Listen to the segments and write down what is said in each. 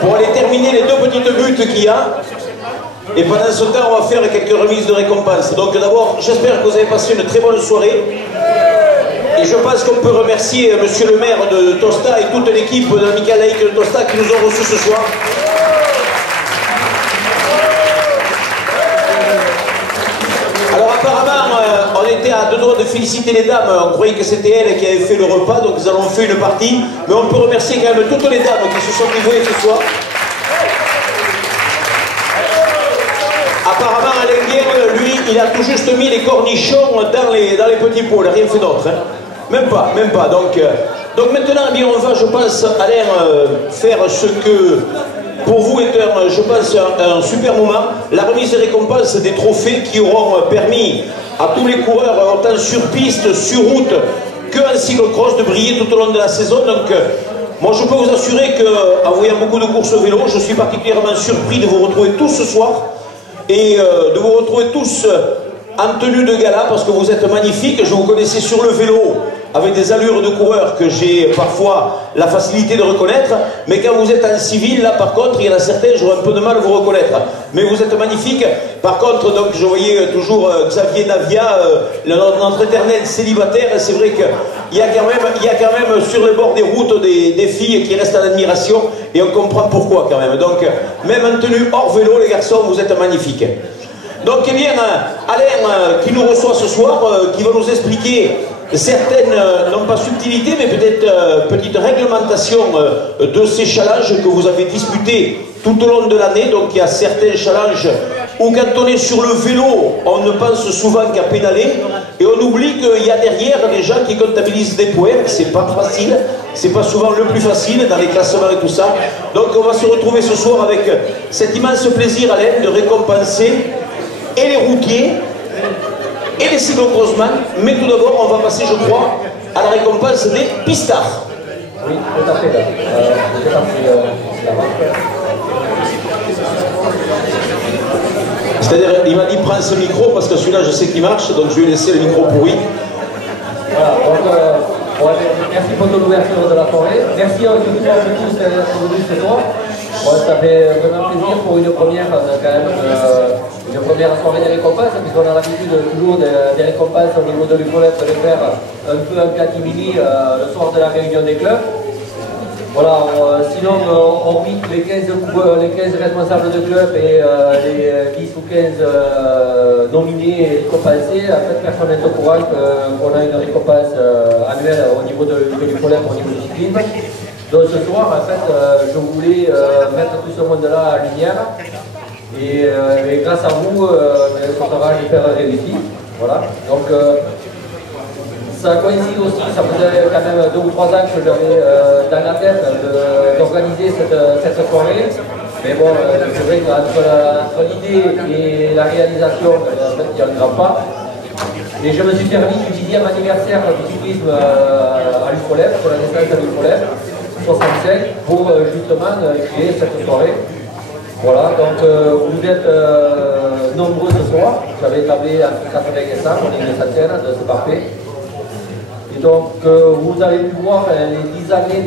pour aller terminer les 2 petites buts qu'il y a. Et pendant ce temps, on va faire quelques remises de récompenses. Donc d'abord, j'espère que vous avez passé une très bonne soirée. Et je pense qu'on peut remercier monsieur le maire de Tosta et toute l'équipe d'amicale laïque de Tosta qui nous ont reçus ce soir. Alors apparemment, on était à 2 doigts de féliciter les dames. On croyait que c'était elles qui avaient fait le repas, donc nous avons fait une partie. Mais on peut remercier quand même toutes les dames qui se sont dévouées ce soir. Apparemment, Alain Guerre, lui, il a tout juste mis les cornichons dans les petits pots, il n'a rien fait d'autre. Hein. Même pas. Donc maintenant, eh bien, on va, je pense, Alain, faire ce que, pour vous, est je pense, un super moment. La remise des récompenses des trophées qui auront permis à tous les coureurs, autant sur piste, sur route, qu'en cyclocross, de briller tout au long de la saison. Donc, moi, je peux vous assurer qu'en voyant beaucoup de courses au vélo, je suis particulièrement surpris de vous retrouver tous ce soir. Et de vous retrouver tous en tenue de gala parce que vous êtes magnifiques. Je vous connaissais sur le vélo avec des allures de coureur que j'ai parfois la facilité de reconnaître. Mais quand vous êtes en civil, là par contre, il y en a certains, j'aurais un peu de mal à vous reconnaître. Mais vous êtes magnifiques. Par contre, donc, je voyais toujours Xavier Navia, notre éternel célibataire. C'est vrai qu'il y a quand même sur le bord des routes des filles qui restent en admiration et on comprend pourquoi quand même. Donc, même en tenue hors vélo, les garçons, vous êtes magnifiques. Donc, eh bien, Alain, qui nous reçoit ce soir, qui va nous expliquer certaines, non pas subtilités, mais peut-être petites réglementations de ces challenges que vous avez disputés tout au long de l'année. Donc, il y a certains challenges où quand on est sur le vélo, on ne pense souvent qu'à pédaler et on oublie qu'il y a derrière des gens qui comptabilisent des points. C'est pas facile, c'est pas souvent le plus facile dans les classements et tout ça. Donc, on va se retrouver ce soir avec cet immense plaisir, Alain, de récompenser et les routiers et les cyclocrossman, mais tout d'abord on va passer, je crois, à la récompense des pistards. Oui, tout à fait. C'est-à-dire, il m'a dit prends ce micro parce que celui-là je sais qu'il marche, donc je vais laisser le micro pourri. Voilà, donc merci pour l'ouverture de la soirée. Merci à tous d'être venus ce soir. Ça fait vraiment plaisir pour une première, quand même, une première soirée des récompenses, puisqu'on a l'habitude toujours des récompenses au niveau de l'UFOLEP de faire un peu un catimini le soir de la réunion des clubs. Voilà, sinon, hormis les 15 responsables de club et les 10 ou 15 nominés et récompensés, en fait, personne n'est au courant qu'on a une récompense annuelle au niveau de l'UFOLEP, au niveau du cyclisme. Donc ce soir, en fait, je voulais mettre tout ce monde-là en lumière et grâce à vous, le travail est réussi. Voilà. Donc ça coïncide aussi, ça faisait quand même 2 ou 3 ans que j'avais dans la tête d'organiser cette soirée. Mais bon, c'est vrai qu'entre l'idée et la réalisation, en fait, il y a un grand pas. Et je me suis servi du 10e anniversaire du cyclisme à l'UFOLEP, sur la naissance de l'UFOLEP. 65 pour justement créer cette soirée. Voilà, donc vous êtes nombreux ce soir. J'avais établi entre 80 et 100, on est une centaine, c'est parfait. Et donc vous avez pu voir les 10 années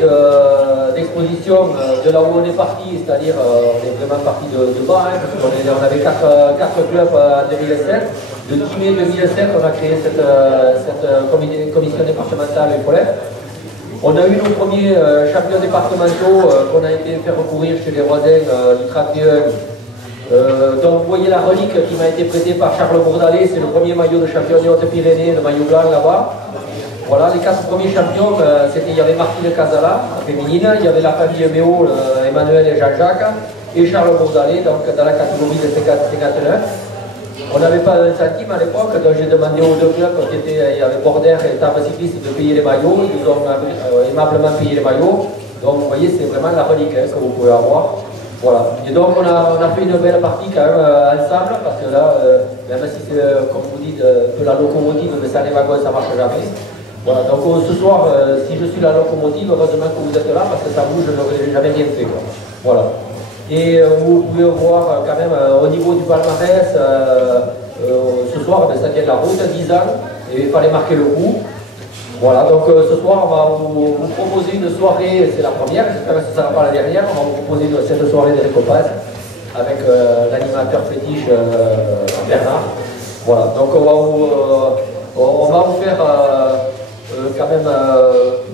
d'exposition de là où on est parti, c'est-à-dire on est vraiment parti de bas, hein, parce qu'on avait 4 clubs en 2007. Le 10 mai 2007, on a créé cette commission départementale UFOLEP. On a eu nos premiers champions départementaux qu'on a été faire recourir chez les voisins du 31. Donc vous voyez la relique qui m'a été prêtée par Charles Bourdalet, c'est le premier maillot de champion de Haute-Pyrénées, le maillot blanc là-bas. Voilà, les 4 premiers champions, il y avait Martine Casala, féminine, il y avait la famille Méo, Emmanuel et Jean-Jacques, et Charles Bourdalet, donc dans la catégorie de 59. On n'avait pas un centime à l'époque, donc j'ai demandé aux 2 clubs, il y avait Border et Tarbes Cycliste, de payer les maillots. Ils nous ont aimablement payé les maillots. Donc vous voyez, c'est vraiment la relique que vous pouvez avoir. Voilà. Et donc on a fait une belle partie quand même ensemble, parce que là, même si c'est, comme vous dites, de la locomotive, mais sans les wagons, ça ne marche jamais. Voilà. Donc ce soir, si je suis la locomotive, heureusement que vous êtes là, parce que ça bouge, je n'aurais jamais bien fait. Quoi. Voilà. Et vous pouvez voir quand même au niveau du palmarès, ce soir, ça tient la route, 10 ans, et il fallait marquer le coup. Voilà, donc ce soir, on va vous proposer une soirée, c'est la première, j'espère que ce ne sera pas la dernière, on va vous proposer cette récompenses avec l'animateur fétiche Bernard. Voilà, donc on va vous faire quand même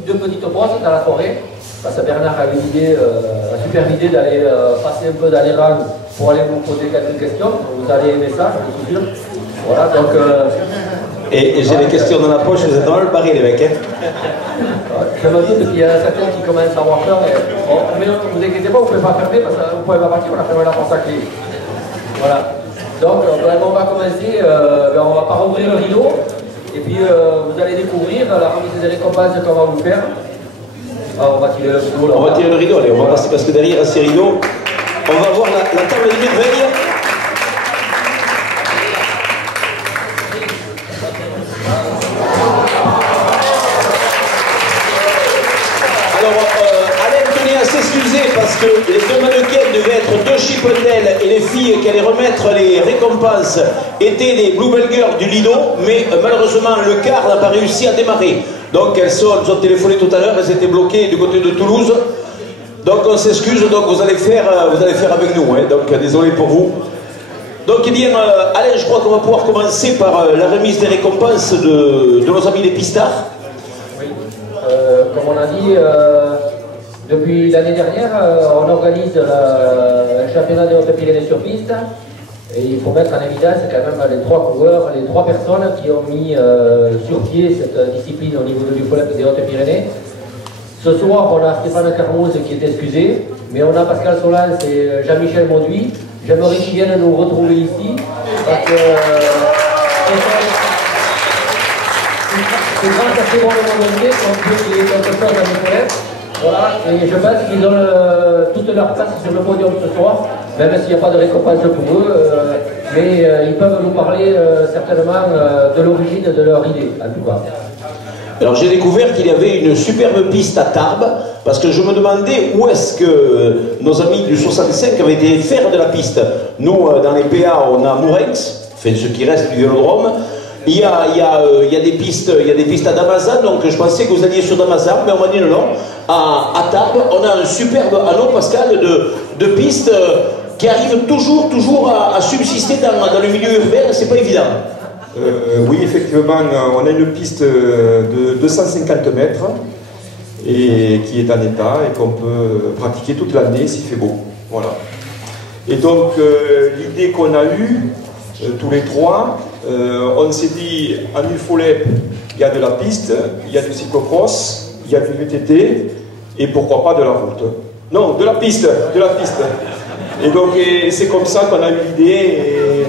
deux petites pauses dans la forêt, parce que Bernard a eu l'idée, la super idée d'aller passer un peu dans les rangs pour aller vous poser quelques questions. Vous allez aimer ça, je suis sûr. Voilà, donc... et j'ai des questions dans la poche, vous êtes dans le baril, les mecs. Hein. Je me doute qu'il y a certains qui commencent à avoir peur, mais ne vous inquiétez pas, vous ne pouvez pas fermer, parce que vous ne pouvez pas partir, on a fermé la porte à clé. Voilà. Donc, on va commencer, on va pas rouvrir le rideau, et puis vous allez découvrir la remise des récompenses qu'on va vous faire. Ah, on va tirer le rideau là. On va tirer le rideau, allez, on va passer parce que derrière ces rideaux, on va voir la table de merveille. Parce que les deux mannequins devaient être deux Chippendales et les filles qui allaient remettre les récompenses étaient les Bluebell Girls du Lido, mais malheureusement le car n'a pas réussi à démarrer. Donc elles nous ont téléphoné tout à l'heure, elles étaient bloquées du côté de Toulouse. Donc on s'excuse, donc vous allez faire avec nous, hein, donc désolé pour vous. Donc eh bien, Alain, je crois qu'on va pouvoir commencer par la remise des récompenses de nos amis les pistards. Oui, comme on a dit... Depuis l'année dernière, on organise un championnat de Haute-Pyrénées sur piste. Et il faut mettre en évidence quand même les trois coureurs, les trois personnes qui ont mis sur pied cette discipline au niveau du Folep des Hautes-Pyrénées. Ce soir, on a Stéphane Carmoz qui est excusé, mais on a Pascal Solans et Jean-Michel Mauduit. J'aimerais qu'ils viennent nous retrouver ici, parce que c'est grâce à ces bons moments qu'on peut créer quelque chose à nos collègues. Voilà, et je pense qu'ils ont toute leur place sur le podium ce soir, même s'il n'y a pas de récompense pour eux, mais ils peuvent nous parler certainement de l'origine de leur idée, en tout cas. Alors j'ai découvert qu'il y avait une superbe piste à Tarbes, parce que je me demandais où est-ce que nos amis du 65 avaient été faire de la piste. Nous, dans les PA, on a Mourenx, fait ce qui reste du vélodrome. Il y a des pistes à Damazan, donc je pensais que vous alliez sur Damazan, mais on m'a dit non. À Tarbes, on a un superbe anneau, Pascal, de pistes qui arrivent toujours à subsister dans le milieu urbain, c'est pas évident. Oui, effectivement, on a une piste de 250 mètres et qui est en état et qu'on peut pratiquer toute l'année s'il fait beau. Voilà. Et donc, l'idée qu'on a eue, tous les trois, on s'est dit, à Folep, il y a de la piste, il y a du cyclocross, il y a du VTT, et pourquoi pas de la route. Non, de la piste, de la piste. Et donc, c'est comme ça qu'on a eu l'idée,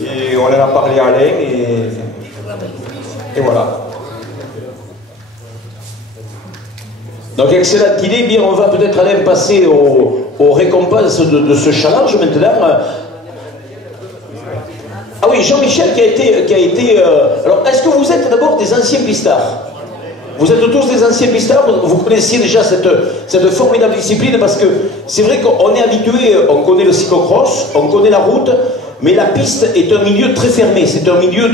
et on en a parlé à Alain, et voilà. Donc, excellente idée. Bien, on va peut-être aller passer aux récompenses de ce challenge maintenant. Ah oui, Jean-Michel qui a été alors, est-ce que vous êtes d'abord des anciens pistards? Vous êtes tous des anciens pistards, vous connaissiez déjà cette formidable discipline, parce que c'est vrai qu'on est habitué, on connaît le cyclocross, on connaît la route, mais la piste est un milieu très fermé, c'est un milieu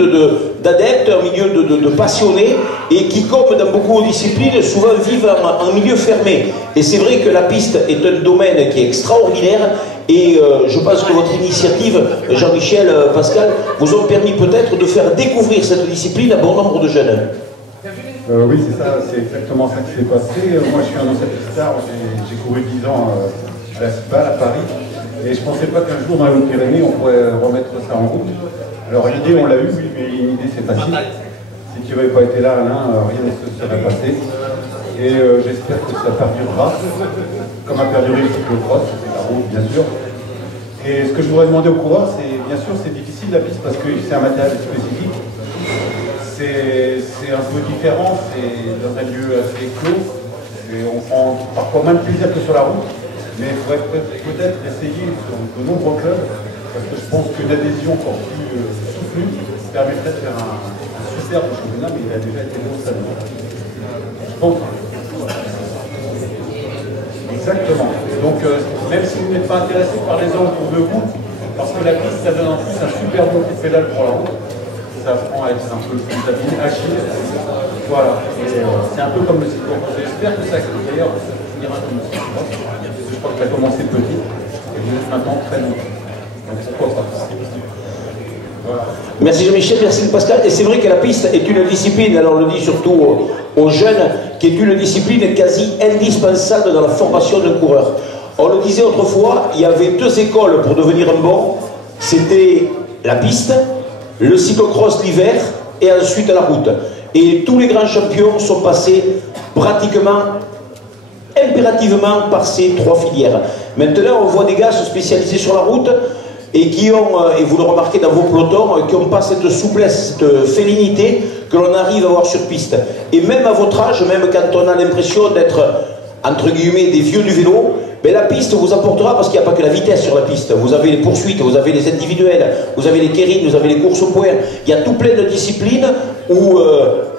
d'adeptes, un milieu de passionnés, et qui, comme dans beaucoup de disciplines, souvent vivent en milieu fermé. Et c'est vrai que la piste est un domaine qui est extraordinaire, et je pense que votre initiative, Jean-Michel, Pascal, vous ont permis peut-être de faire découvrir cette discipline à bon nombre de jeunes. Oui, c'est ça, c'est exactement ça qui s'est passé. Moi, je suis un ancien pistard, j'ai couru 10 ans à la Cipal, à Paris, et je ne pensais pas qu'un jour, dans les Hautes-Pyrénées, on pourrait remettre ça en route. Alors, l'idée, on l'a eue, oui, mais une idée, c'est facile. Si tu n'avais pas été là, Alain, rien ne se serait passé. Et j'espère que ça perdurera, comme a perduré le cyclocross, c'est la route, bien sûr. Et ce que je voudrais demander aux coureurs, c'est, bien sûr, c'est difficile la piste parce que c'est un matériel spécifique. C'est un peu différent, c'est dans un lieu assez clos, et on prend parfois moins de plaisir que sur la route, mais il faudrait peut-être essayer sur de nombreux clubs, parce que je pense qu'une adhésion encore plus soutenue permettrait de faire un superbe championnat, mais il a déjà été beau ça. Je pense. Exactement. Donc même si vous n'êtes pas intéressé par les gens autour de vous, parce que la piste ça donne en plus un super beau coup de pédale pour la route. Ça apprend à être un peu plus agile. Voilà. C'est un peu comme le cyclocross. J'espère que ça, d'ailleurs, ça finira comme le cyclocross. Je crois que ça a commencé petit. Et et vous êtes maintenant très nombreux. Donc pourquoi pas. Voilà. Merci Jean-Michel, merci Pascal. Et c'est vrai que la piste est une discipline, alors on le dit surtout aux jeunes, qui est une discipline quasi indispensable dans la formation d'un coureur. On le disait autrefois, il y avait deux écoles pour devenir un bon, c'était la piste, le cyclocross l'hiver et ensuite la route. Et tous les grands champions sont passés pratiquement, impérativement par ces trois filières. Maintenant, on voit des gars se spécialiser sur la route et qui ont, et vous le remarquez dans vos pelotons, qui n'ont pas cette souplesse, cette félinité que l'on arrive à avoir sur piste. Et même à votre âge, même quand on a l'impression d'être, entre guillemets, des vieux du vélo, mais la piste vous apportera, parce qu'il n'y a pas que la vitesse sur la piste. Vous avez les poursuites, vous avez les individuels, vous avez les kérines, vous avez les courses au point. Il y a tout plein de disciplines où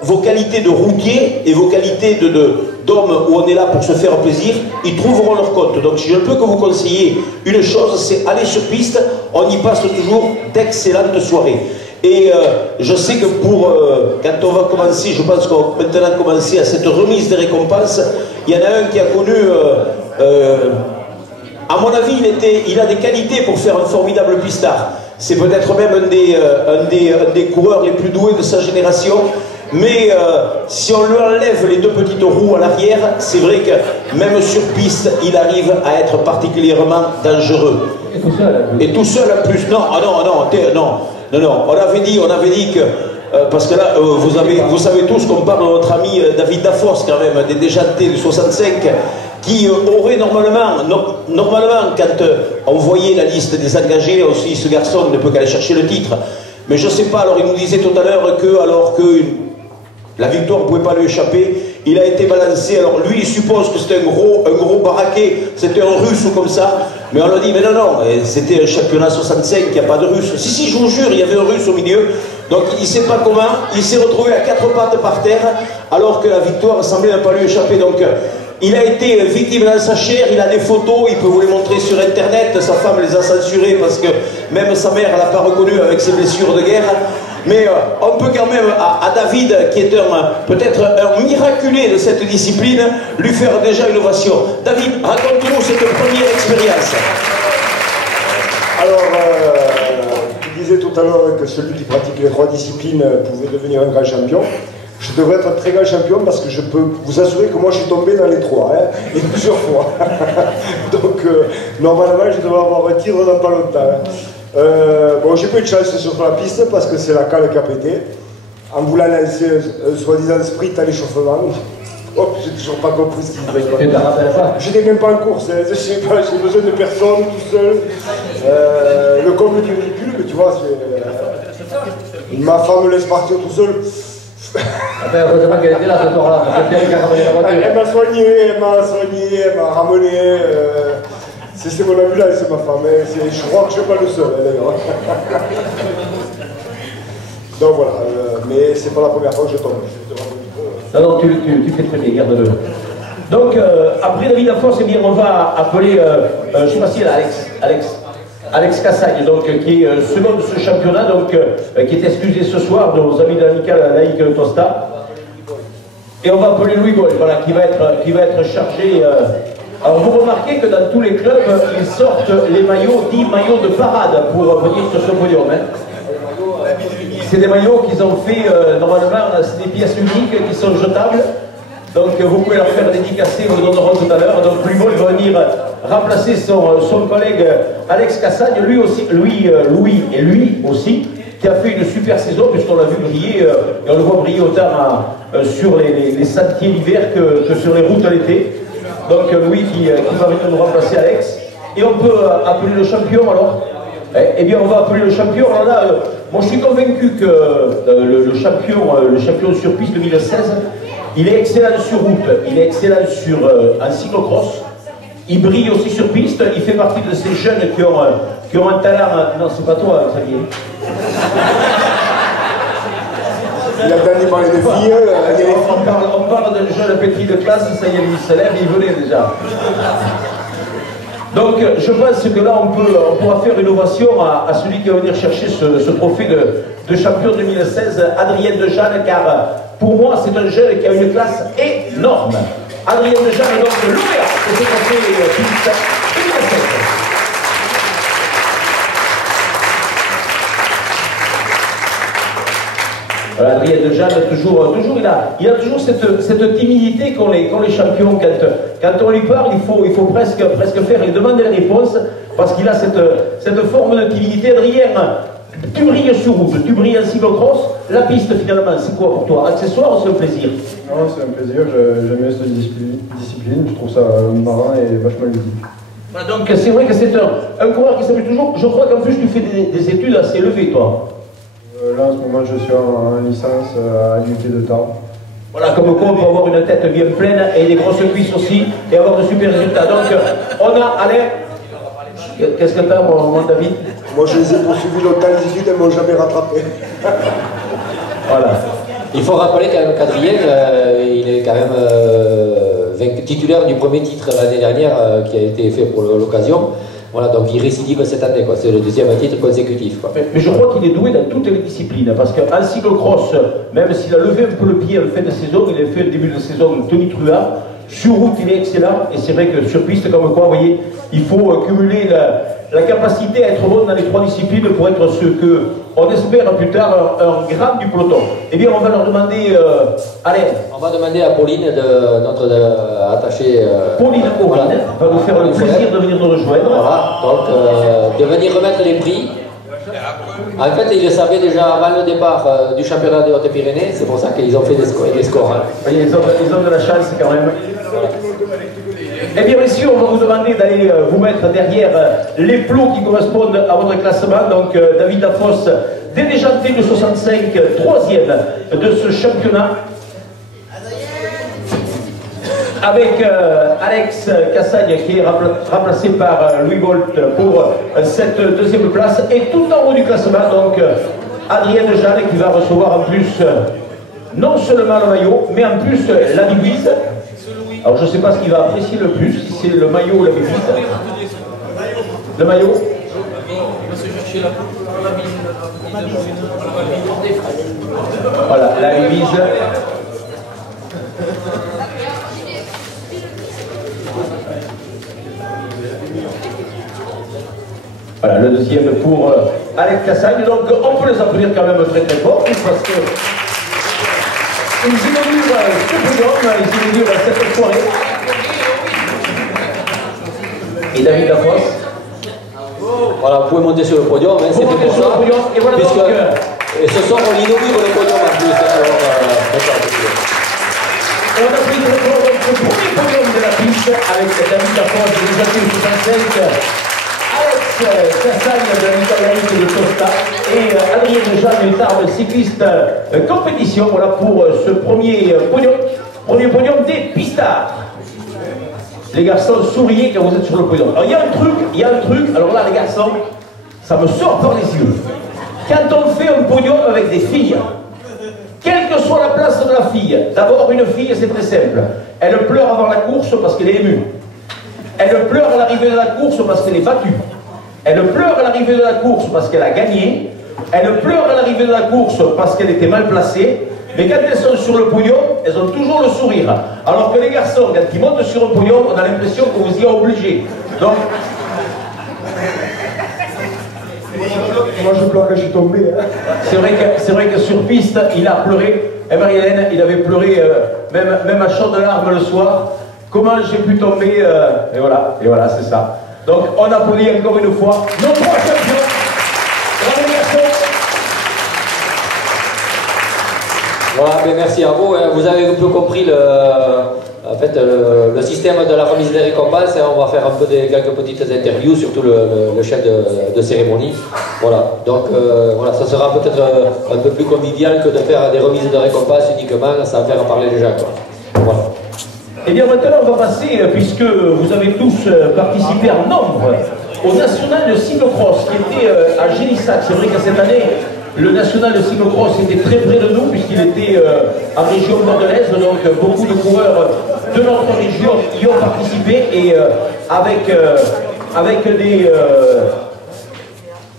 vos qualités de routier et vos qualités d'homme où on est là pour se faire plaisir, ils trouveront leur compte. Donc si je ne peux que vous conseiller une chose, c'est aller sur piste, on y passe toujours d'excellentes soirées. Et je sais que quand on va commencer, je pense qu'on va maintenant commencer à cette remise des récompenses, il y en a un qui a connu, à mon avis, il a des qualités pour faire un formidable pistard. C'est peut-être même un des coureurs les plus doués de sa génération. Mais si on lui enlève les deux petites roues à l'arrière, c'est vrai que même sur piste, il arrive à être particulièrement dangereux. Et tout seul en plus. Non, non. On avait dit que parce que là, vous savez tous qu'on parle de notre ami David Dafos quand même, des déjantés du 65, qui aurait normalement, quand on voyait la liste des engagés, aussi ce garçon ne peut qu'aller chercher le titre. Mais je ne sais pas, alors il nous disait tout à l'heure que, alors que la victoire ne pouvait pas lui échapper, il a été balancé. Alors lui, il suppose que c'était un gros baraquet, c'était un russe ou comme ça. Mais on lui a dit, mais non, c'était un championnat 65, il n'y a pas de russe. Si, je vous jure, il y avait un russe au milieu. Donc il ne sait pas comment, il s'est retrouvé à 4 pattes par terre, alors que la victoire semblait ne pas lui échapper. Donc il a été victime dans sa chair, il a des photos, il peut vous les montrer sur internet. Sa femme les a censurées parce que même sa mère ne l'a pas reconnu avec ses blessures de guerre. Mais on peut quand même, à David, qui est peut-être un miraculé de cette discipline, lui faire déjà une ovation. David, raconte-nous cette première expérience. Alors, tu disais tout à l'heure que celui qui pratique les 3 disciplines pouvait devenir un grand champion. Je devrais être un très grand champion parce que je peux vous assurer que moi je suis tombé dans les 3, et plusieurs fois. Donc, normalement, je devrais avoir un tir dans pas longtemps. Bon, j'ai pas eu de chance sur la piste parce que c'est la cale qui a pété en voulant lancer un soi-disant sprint à l'échauffement. Oh, j'ai toujours pas compris ce qu'il disait. J'étais même pas en course, j'ai besoin de personne tout seul. Le comble du ridicule, mais tu vois, ma femme me laisse partir tout seul. Heureusement qu'elle était là ce soir-là. Elle m'a soigné, elle m'a ramené. C'est mon ambulance, c'est ma femme. Je crois que je ne suis pas le seul, d'ailleurs. Donc voilà, mais c'est pas la première fois que je tombe. Non, tu fais très bien, garde-le. Donc, après David Dafos, eh bien, on va appeler, je ne sais pas si Alex Cassagne, donc, qui est second de ce championnat, donc, qui est excusé ce soir, nos amis de l'amicale laïque Tosta. Et on va appeler Louis Boll, voilà, qui va être chargé. Alors vous remarquez que dans tous les clubs, ils sortent les maillots, 10 maillots de parade pour venir sur ce podium. C'est des maillots qu'ils ont fait, normalement, c'est des pièces uniques qui sont jetables. Donc vous pouvez leur faire dédicacer, vous le donnerons tout à l'heure. Donc Louis Boll va venir remplacer son collègue Alex Cassagne, Louis aussi, qui a fait une super saison, puisqu'on l'a vu briller, et on le voit briller autant sur les sentiers l'hiver que sur les routes l'été. Donc Louis qui va venir nous remplacer Alex. Et on peut appeler le champion alors. Eh bien on va appeler le champion. Alors là, moi je suis convaincu que le champion sur piste 2016, il est excellent sur route, il est excellent en cyclocross. Il brille aussi sur piste, il fait partie de ces jeunes qui ont un talent. Non, c'est pas toi, Xavier. Il a gagné par les filles. On parle d'un jeune petit de classe, ça y est, il se lève, il venait déjà. Donc je pense que là on pourra faire une ovation à celui qui va venir chercher ce trophée de champion 2016, Adrien Dejeanne, car pour moi c'est un jeune qui a une classe énorme. Adrien Dejeanne est donc lauréat de ce trophée 2016. Adrien Dejeanne, toujours il a toujours cette timidité qu'ont les champions. Quand on lui parle, il faut presque faire lui demander les réponses, parce qu'il a cette forme de timidité. Adrien, tu brilles sur route, tu brilles en cyclocross. La piste, finalement, c'est quoi pour toi? Accessoire ou c'est un plaisir? Non, c'est un plaisir, j'aime bien cette discipline, je trouve ça marrant et vachement ludique. Voilà, donc c'est vrai que c'est un coureur qui s'amuse toujours. Je crois qu'en plus tu fais des études assez élevées, toi. Là, en ce moment, je suis en licence à l'UT de Tarbes. Voilà, comme quoi on peut avoir une tête bien pleine et des grosses cuisses aussi et avoir de super résultats. Donc, on a Alain. Qu'est-ce que t'as, mon David? Moi, je les ai poursuivis longtemps, les études, elles ne m'ont jamais rattrapé. Voilà. Il faut rappeler quand même qu'Adrien, il est quand même titulaire du premier titre l'année dernière qui a été fait pour l'occasion. Voilà, donc il récidive cette année, quoi. C'est le deuxième titre consécutif, quoi. Mais je crois qu'il est doué dans toutes les disciplines, parce qu'en cyclocross, même s'il a levé un peu le pied en fin de saison, il a fait le début de saison tonitruant. Sur route, il est excellent, et c'est vrai que sur piste, comme quoi, vous voyez, il faut cumuler la capacité à être bon dans les trois disciplines pour être ce que on espère plus tard un grand du peloton. Eh bien, on va leur demander, Alain. On va demander à Pauline, notre attachée. Pauline voilà, va nous faire le plaisir de venir nous rejoindre. Voilà, donc de venir remettre les prix. En fait, ils le savaient déjà avant le départ du championnat des Hautes-Pyrénées, c'est pour ça qu'ils ont fait des scores. Hein. Voyez, ils ont de la chance quand même. Eh bien, messieurs, on va vous demander d'aller vous mettre derrière les plots qui correspondent à votre classement. Donc, David Lafosse, déjanté de 65, troisième de ce championnat. Avec Alex Cassagne qui est remplacé par Louis Bolt pour cette deuxième place. Et tout en haut du classement, donc, Adrien Dejeanne qui va recevoir en plus non seulement le maillot, mais en plus la divise. Alors je ne sais pas ce qu'il va apprécier le plus, si c'est le maillot ou la divise. Le maillot. Voilà, la divise. Voilà, le deuxième pour Alex Cassagne. Donc on peut les applaudir quand même très très fort, parce que ils inaugurent ce podium, ils inaugurent cette soirée. Et David Lafosse. Voilà, vous pouvez monter sur le podium, hein, c'est pour ça. Et voilà, puisque, donc, et ce soir, on inaugure le podium en plus. Alors, on a pris le premier podium de la piste avec David Lafosse, déjà fait 65. Alex Cassagne de la Mitarianite de Costa et Adrien Dejeanne, Tarbes cycliste compétition. Voilà pour ce premier podium des pistards. Les garçons, souriez quand vous êtes sur le podium. Alors il y a un truc, alors là les garçons, ça me sort par les yeux. Quand on fait un podium avec des filles, quelle que soit la place de la fille, d'abord une fille c'est très simple, elle pleure avant la course parce qu'elle est émue. Elle pleure à l'arrivée de la course parce qu'elle est battue. Elle pleure à l'arrivée de la course parce qu'elle a gagné. Elle pleure à l'arrivée de la course parce qu'elle était mal placée. Mais quand elles sont sur le podium, elles ont toujours le sourire. Alors que les garçons, quand ils montent sur un podium, on a l'impression qu'on vous y a obligé. Donc... Moi je pleure quand je suis tombé. Hein. C'est vrai que sur piste, il a pleuré. Et Marie-Hélène, il avait pleuré même à chaudes larmes le soir. Comment j'ai pu tomber et voilà, c'est ça. Donc on applaudit encore une fois nos trois champions. Bravo garçons. voilà, mais merci à vous. Hein. Vous avez un peu compris le système de la remise des récompenses. Hein. On va faire un peu quelques petites interviews, surtout le chef de cérémonie. Voilà, donc voilà, ça sera peut-être un peu plus convivial que de faire des remises de récompenses uniquement, ça va faire parler les gens, quoi. Voilà. Et bien maintenant on va passer, puisque vous avez tous participé en nombre, au national de cyclocross qui était à Gélissac. C'est vrai qu'à cette année, le national de cyclocross était très près de nous, puisqu'il était en région bordelaise, donc beaucoup de coureurs de notre région y ont participé, et avec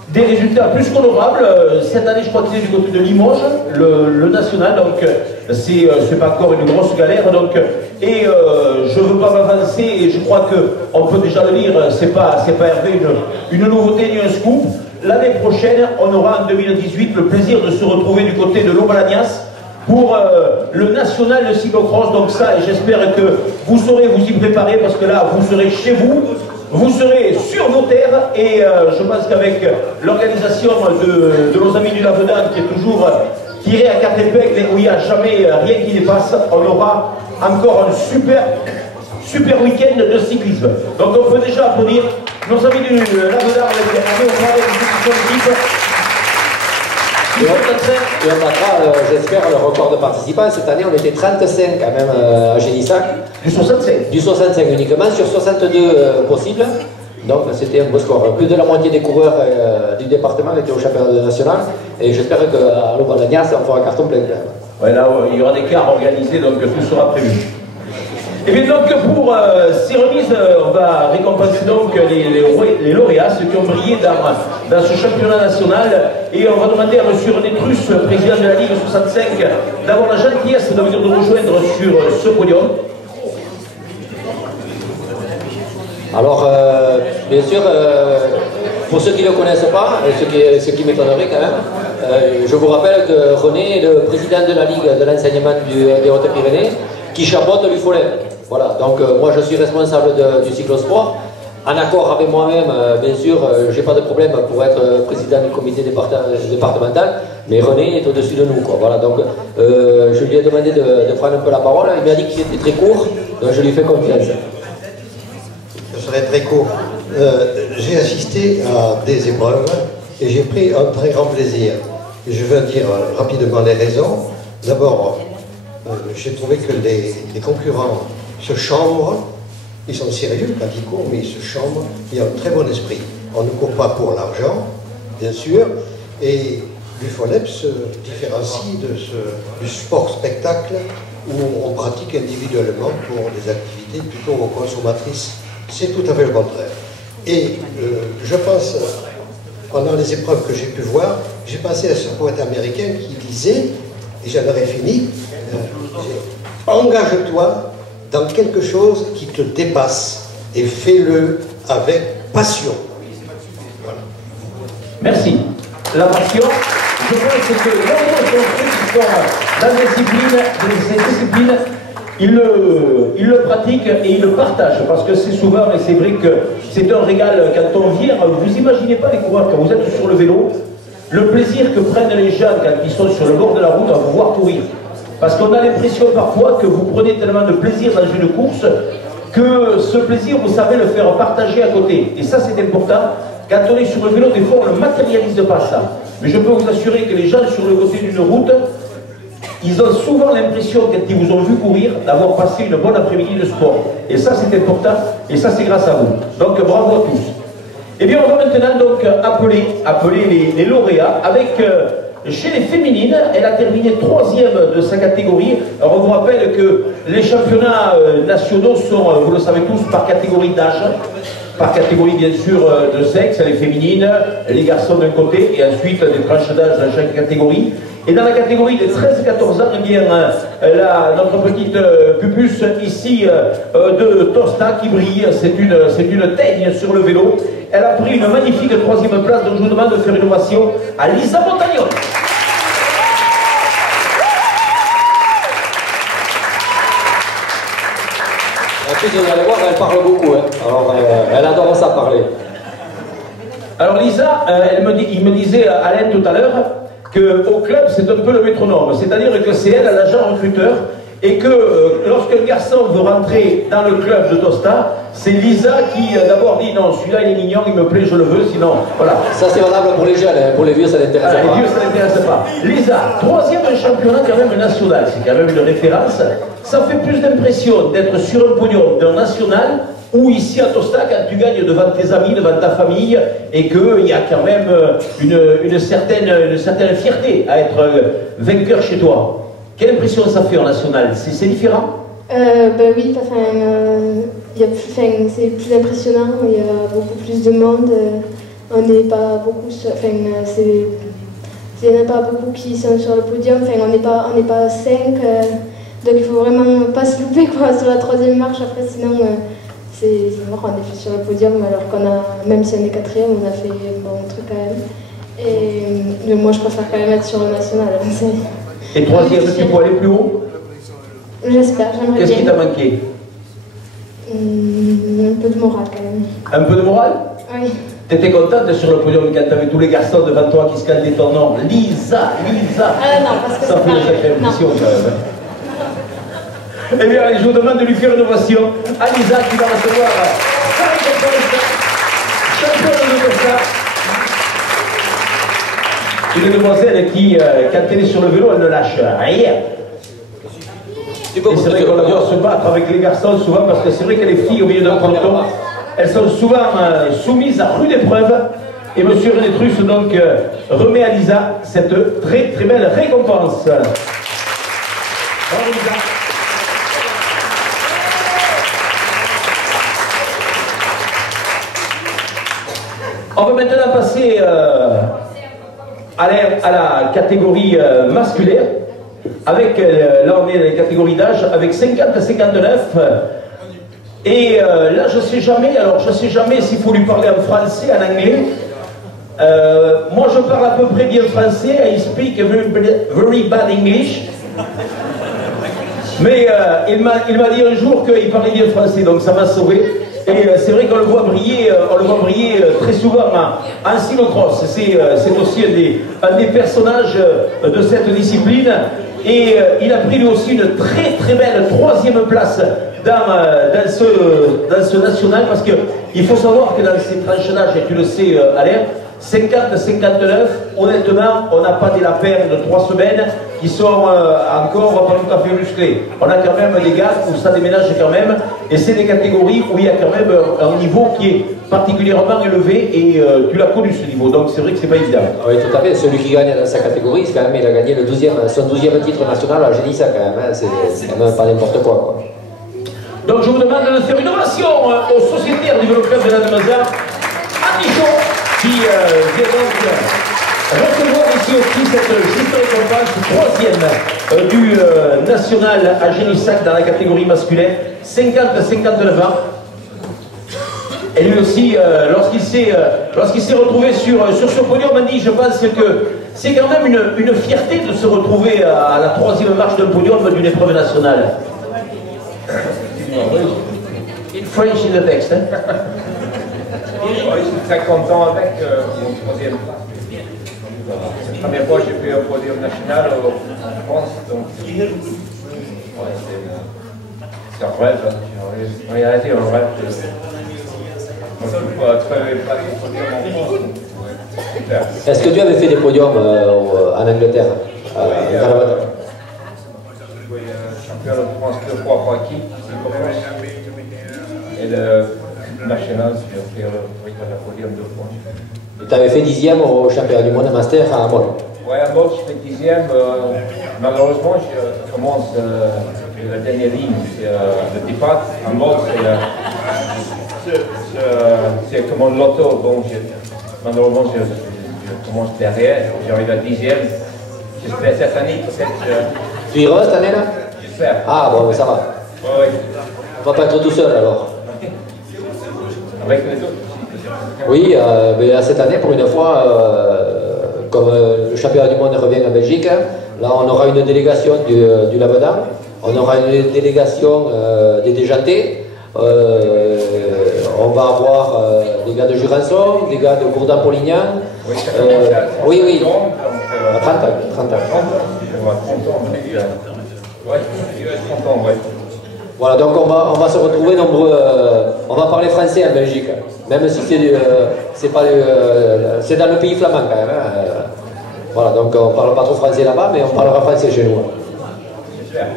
des résultats plus qu'honorables. Cette année, je crois qu'il est du côté de Limoges, le national, donc c'est pas encore une grosse galère. Donc, et je ne veux pas m'avancer, et je crois qu'on peut déjà le dire, c'est pas Hervé une nouveauté ni un scoop. l'année prochaine, on aura en 2018 le plaisir de se retrouver du côté de l'Aubalagnas pour le national de cyclocross. Donc ça, et j'espère que vous saurez vous y préparer parce que là, vous serez chez vous, vous serez sur vos terres et je pense qu'avec l'organisation de nos amis du Lavedan qui est toujours tiré à quatre épingles et où il n'y a jamais rien qui dépasse, on aura encore un super week-end de cyclisme. Donc on peut déjà applaudir nos amis du Lavedan avec l'équipe. Et on battra, j'espère, le record de participants. Cette année, on était 35 quand même à Génissac. Du 65. Du 65 uniquement, sur 62 possibles. Donc c'était un beau score. Plus de la moitié des coureurs du département étaient au championnat national. Et j'espère qu'à l'Aubalagnas, on fera un carton plein. Ouais, là, il y aura des quarts organisés, donc tout sera prévu. Et bien donc pour ces remises, on va récompenser donc les lauréats, ceux qui ont brillé dans ce championnat national. Et on va demander à M. René Truss, président de la Ligue 65, d'avoir la gentillesse de venir nous rejoindre sur ce podium. Alors, bien sûr, pour ceux qui ne le connaissent pas, ce qui m'étonnerait quand même, je vous rappelle que René est le président de la Ligue de l'enseignement des Hautes-Pyrénées qui chapeaute l'UFOLEM. Voilà, donc moi je suis responsable du cyclosport. En accord avec moi-même, bien sûr, j'ai pas de problème pour être président du comité départemental, mais René est au-dessus de nous, quoi. Voilà, donc je lui ai demandé de prendre un peu la parole. Il m'a dit qu'il était très court, donc je lui fais confiance. Je serai très court. J'ai assisté à des épreuves et j'ai pris un très grand plaisir. Et je vais dire rapidement les raisons. D'abord, j'ai trouvé que les concurrents se chambrent. Ils sont sérieux quand ils courent, mais ils se chambrent. Il y a un très bon esprit. On ne court pas pour l'argent, bien sûr. Et l'UFOLEM se différencie du sport-spectacle où on pratique individuellement pour des activités plutôt consommatrices. C'est tout à fait le contraire. Et je pense, pendant les épreuves que j'ai pu voir, j'ai pensé à ce poète américain qui disait, et j'en aurais fini, engage-toi dans quelque chose qui te dépasse et fais-le avec passion. Voilà. Merci. La passion, je pense que nombreux sont ceux qui sont dans cette discipline, ils le pratiquent et ils le partagent parce que c'est souvent, et c'est vrai que c'est un régal quand on vient. Vous imaginez pas les coureurs quand vous êtes sur le vélo, le plaisir que prennent les gens quand ils sont sur le bord de la route à vous voir courir. Parce qu'on a l'impression parfois que vous prenez tellement de plaisir dans une course que ce plaisir, vous savez le faire partager à côté. Et ça, c'est important. Quand on est sur le vélo, des fois, on ne matérialise pas ça. Mais je peux vous assurer que les gens sur le côté d'une route, ils ont souvent l'impression, quand ils vous ont vu courir, d'avoir passé une bonne après-midi de sport. Et ça, c'est important. Et ça, c'est grâce à vous. Donc, bravo à tous. Eh bien, on va maintenant donc appeler les lauréats avec... Chez les féminines, elle a terminé 3e de sa catégorie. Alors on vous rappelle que les championnats nationaux sont, vous le savez tous, par catégorie d'âge, par catégorie bien sûr de sexe, les féminines, les garçons d'un côté, et ensuite des tranches d'âge dans chaque catégorie. Et dans la catégorie des 13-14 ans, eh bien, notre petite pupus ici de Tosta qui brille, c'est une teigne sur le vélo. Elle a pris une magnifique 3e place, donc je vous demande de faire une ovation à Lisa Montagnol. En plus, vous allez voir, elle parle beaucoup. Hein. Alors, elle adore ça parler. Alors Lisa, il me disait Alain tout à l'heure qu'au club, c'est un peu le métronome. C'est-à-dire que c'est elle, l'agent recruteur, et que lorsqu'un garçon veut rentrer dans le club de Tosta, c'est Lisa qui d'abord dit non, celui-là il est mignon, il me plaît, je le veux, sinon voilà. Ça c'est valable pour les jeunes, hein. Pour les vieux ça n'intéresse pas. Les vieux ça n'intéresse pas. Lisa, 3e championnat quand même national, c'est quand même une référence. Ça fait plus d'impression d'être sur un podium d'un national ou ici à Tosta quand tu gagnes devant tes amis, devant ta famille et qu'il y a quand même une certaine fierté à être vainqueur chez toi. Quelle impression ça fait en national? C'est différent? Oui, c'est plus impressionnant, il y a beaucoup plus de monde, on n'est pas beaucoup, il n'y en a pas beaucoup qui sont sur le podium, on n'est pas 5, donc il faut vraiment pas se louper quoi, sur la 3e marche, après sinon c'est mort, on est fait sur le podium alors qu'on a, même si on est 4e, on a fait un bon truc quand même. Mais moi, je préfère quand même être sur le national. Et troisième, tu peux aller plus haut? J'espère, j'aimerais bien. Qu'est-ce qui t'a manqué? Un peu de morale quand même. Un peu de morale? Oui. T'étais contente sur le podium quand t'avais tous les garçons devant toi qui scandaient ton nom? Lisa, Lisa. Non, parce que ça fait une sacrée impression quand même. Eh bien, allez, je vous demande de lui faire une ovation à Lisa qui va recevoir sa récompense. Championne de ça. Une demoiselle qui, quand elle est sur le vélo, elle ne lâche rien. Et c'est vrai qu'on la voit se battre avec les garçons souvent parce que c'est vrai que les filles au milieu d'un peloton, elles sont souvent soumises à rude épreuve. Et M. René Truss donc remet à Lisa cette très très belle récompense. Bravo Lisa. On va maintenant passer à la catégorie masculine. Avec, là on est dans les catégories d'âge, avec 50 à 59. Et là je sais jamais s'il faut lui parler en français, en anglais. Moi je parle à peu près bien français, I speak a very bad English. Mais il m'a dit un jour qu'il parlait bien français, donc ça m'a sauvé. Et c'est vrai qu'on le voit briller, très souvent en cyclocross. C'est aussi un des personnages de cette discipline. Et il a pris lui aussi une très très belle troisième place dans ce national, parce qu'il faut savoir que dans ces tranches d'âge, et tu le sais Alain, 50-59, honnêtement, on n'a pas des lapins de 3 semaines qui sont encore pas tout à fait musclés. On a quand même des gars où ça déménage quand même, et c'est des catégories où il y a quand même un niveau qui est particulièrement élevé, et tu l'as connu ce niveau, donc c'est vrai que c'est pas évident. Oui, tout à fait. Celui qui gagne dans sa catégorie, c'est quand même, il a gagné son 12e titre national à Génissa quand même, hein. C'est quand même pas n'importe quoi. Donc je vous demande de faire une ovation au sociétaire du vélo club de la Demeure, Annie Chaud, qui vient donc recevoir ici aussi cette juste récompense, 3e du national à Génissac dans la catégorie masculine, 50-59 ans. Et lui aussi, lorsqu'il s'est retrouvé sur ce podium, on dit, je pense que c'est quand même une fierté de se retrouver à la 3e marche d'un podium d'une épreuve nationale. In French in the text, hein? Je suis très content avec mon 3e place. C'est la première fois que j'ai fait un podium national en France, donc ouais, c'est un rêve. En réalité, un rêve de trouver un podium en France. Super. Est-ce que tu avais fait des podiums en Angleterre, oui, champion de France 2 fois par équipe, et le national, j'ai fait le podium 2 fois. Tu avais fait 10e au championnat du monde master à Moll. Oui, à Moll, je fais 10e. Malheureusement, je commence la dernière ligne, c'est le départ. À Moll, c'est comme un loto. Bon, malheureusement, je commence derrière, j'arrive à 10e. J'espère cette année, peut-être. Tu y restes cette année-là? J'espère. Ah bon, mais ça va. Oui. On va pas être tout seul alors. Avec les autres. Oui, mais cette année, pour une fois, comme le championnat du monde revient en Belgique, là on aura une délégation du Lavedan, on aura une délégation des Déjantés, on va avoir des gars de Jurançon, des gars de Gourdin-Polignan. Oui, oui, à 30 ans. 30 ans. Oui, 30 ans, oui. Voilà, donc on va se retrouver nombreux, on va parler français en Belgique, même si c'est dans le pays flamand quand même. Hein. Voilà, donc on ne parle pas trop français là-bas, mais on parlera français chez nous. Super,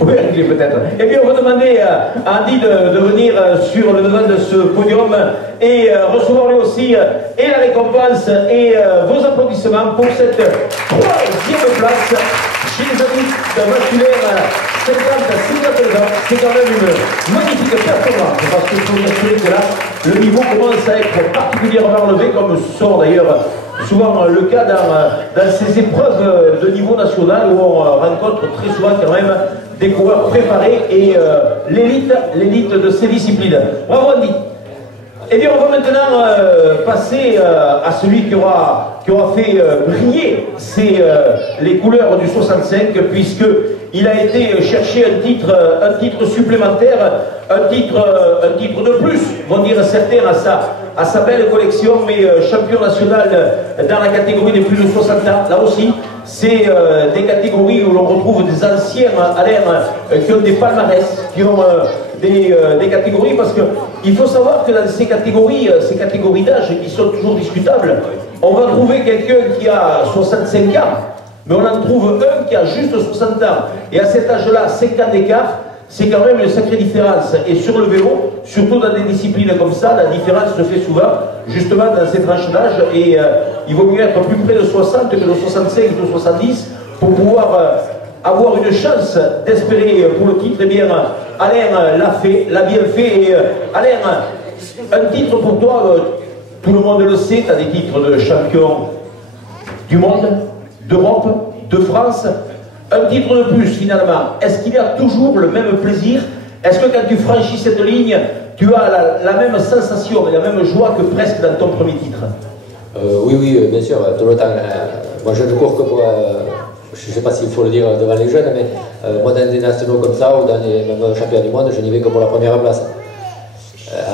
Oui, peut-être. Eh bien, on va demander à Andy de venir sur le devant de ce podium et recevoir lui aussi et la récompense et vos applaudissements pour cette 3e place chez les adultes masculins 50 à 52 ans. C'est quand même une magnifique performance parce qu'il faut assurer que là, le niveau commence à être particulièrement élevé, comme ce sont d'ailleurs souvent le cas dans ces épreuves de niveau national où on rencontre très souvent quand même des coureurs préparés et l'élite de ces disciplines. Bravo Andy. Eh bien, on va maintenant passer à celui qui aura fait briller les couleurs du 65, puisqu'il a été chercher un titre supplémentaire, un titre de plus, vont dire certains, à sa belle collection, mais champion national dans la catégorie des plus de 60 ans. Là aussi, c'est des catégories où l'on retrouve des anciens Alain qui ont des palmarès, qui ont des catégories, parce qu'il faut savoir que dans ces catégories d'âge qui sont toujours discutables, on va trouver quelqu'un qui a 65 ans, mais on en trouve un qui a juste 60 ans. Et à cet âge-là, 5 ans d'écart, c'est quand même une sacrée différence. Et sur le vélo, surtout dans des disciplines comme ça, la différence se fait souvent justement dans ces tranches d'âge, et il vaut mieux être plus près de 60 que de 65 ou de 70 pour pouvoir avoir une chance d'espérer pour le titre. Eh bien, Alain l'a bien fait. Et Alain, un titre pour toi, tout le monde le sait, tu as des titres de champion du monde, d'Europe, de France. Un titre de plus finalement, est-ce qu'il y a toujours le même plaisir? Est-ce que quand tu franchis cette ligne, tu as la même sensation et la même joie que presque dans ton premier titre? Oui, bien sûr, tout le temps. Moi je ne cours que pour... je ne sais pas s'il faut le dire devant les jeunes, mais moi dans des nationaux comme ça, ou dans les mêmes championnats du monde, je n'y vais que pour la première place.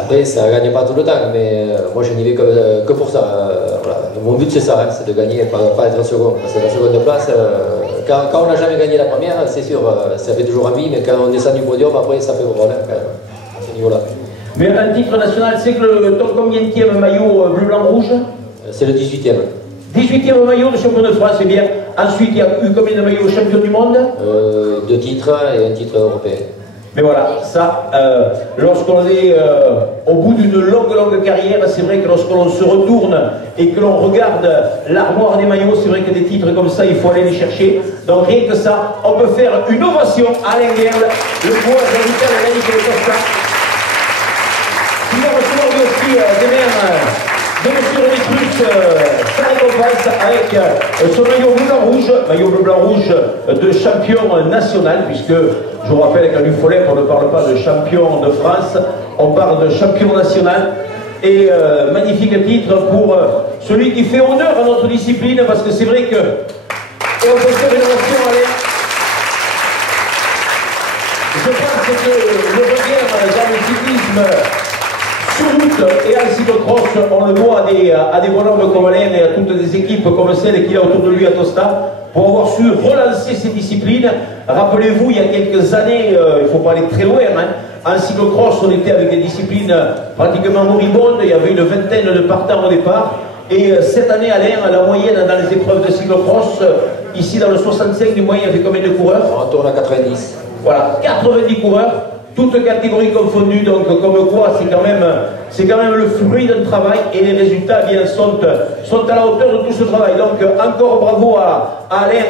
Après, ça ne gagne pas tout le temps, mais moi je n'y vais que pour ça. Voilà. Mon but c'est ça, hein, c'est de gagner, pas être second. Parce que la seconde place, quand on n'a jamais gagné la première, c'est sûr, ça fait toujours envie, mais quand on descend du podium, après ça fait drôle, hein, quand même, à ce niveau-là. Mais un titre national, c'est que ton combienième maillot bleu-blanc-rouge? C'est le 18e. 18e maillot de champion de France, c'est bien. Ensuite, il y a eu combien de maillots champion du monde? 2 titres et un titre européen. Mais voilà, ça, lorsqu'on est au bout d'une longue carrière, c'est vrai que lorsque l'on se retourne et que l'on regarde l'armoire des maillots, c'est vrai que des titres comme ça, il faut aller les chercher. Donc rien que ça, on peut faire une ovation à Alain Guerle, le joueur de l'Italie de Costa, qui va recevoir lui aussi de Monsieur René Plus sa récompense avec son maillot bleu-blanc-rouge de champion national, puisque je vous rappelle qu'à l'UFOLEP on ne parle pas de champion de France, on parle de champion national. Et magnifique titre pour celui qui fait honneur à notre discipline, parce que c'est vrai que, et on peut faire une ovation à l'air. Je pense que le regard dans le cyclisme sur route et en cyclocross, on le doit à des bonhommes comme Alain et à toutes les équipes comme celles qu'il a autour de lui à Tosta, pour avoir su relancer ces disciplines. Rappelez-vous, il y a quelques années, il ne faut pas aller très loin, hein, en cyclocross, on était avec des disciplines pratiquement moribondes, il y avait une vingtaine de partants au départ. Et cette année, Alain, la moyenne dans les épreuves de cyclocross, ici dans le 65, du moyen, il y avait combien de coureurs? On tourne à 90. Voilà, 90 coureurs, toutes catégories confondues, donc comme quoi c'est quand même le fruit d'un travail, et les résultats bien, sont à la hauteur de tout ce travail. Donc encore bravo à Alain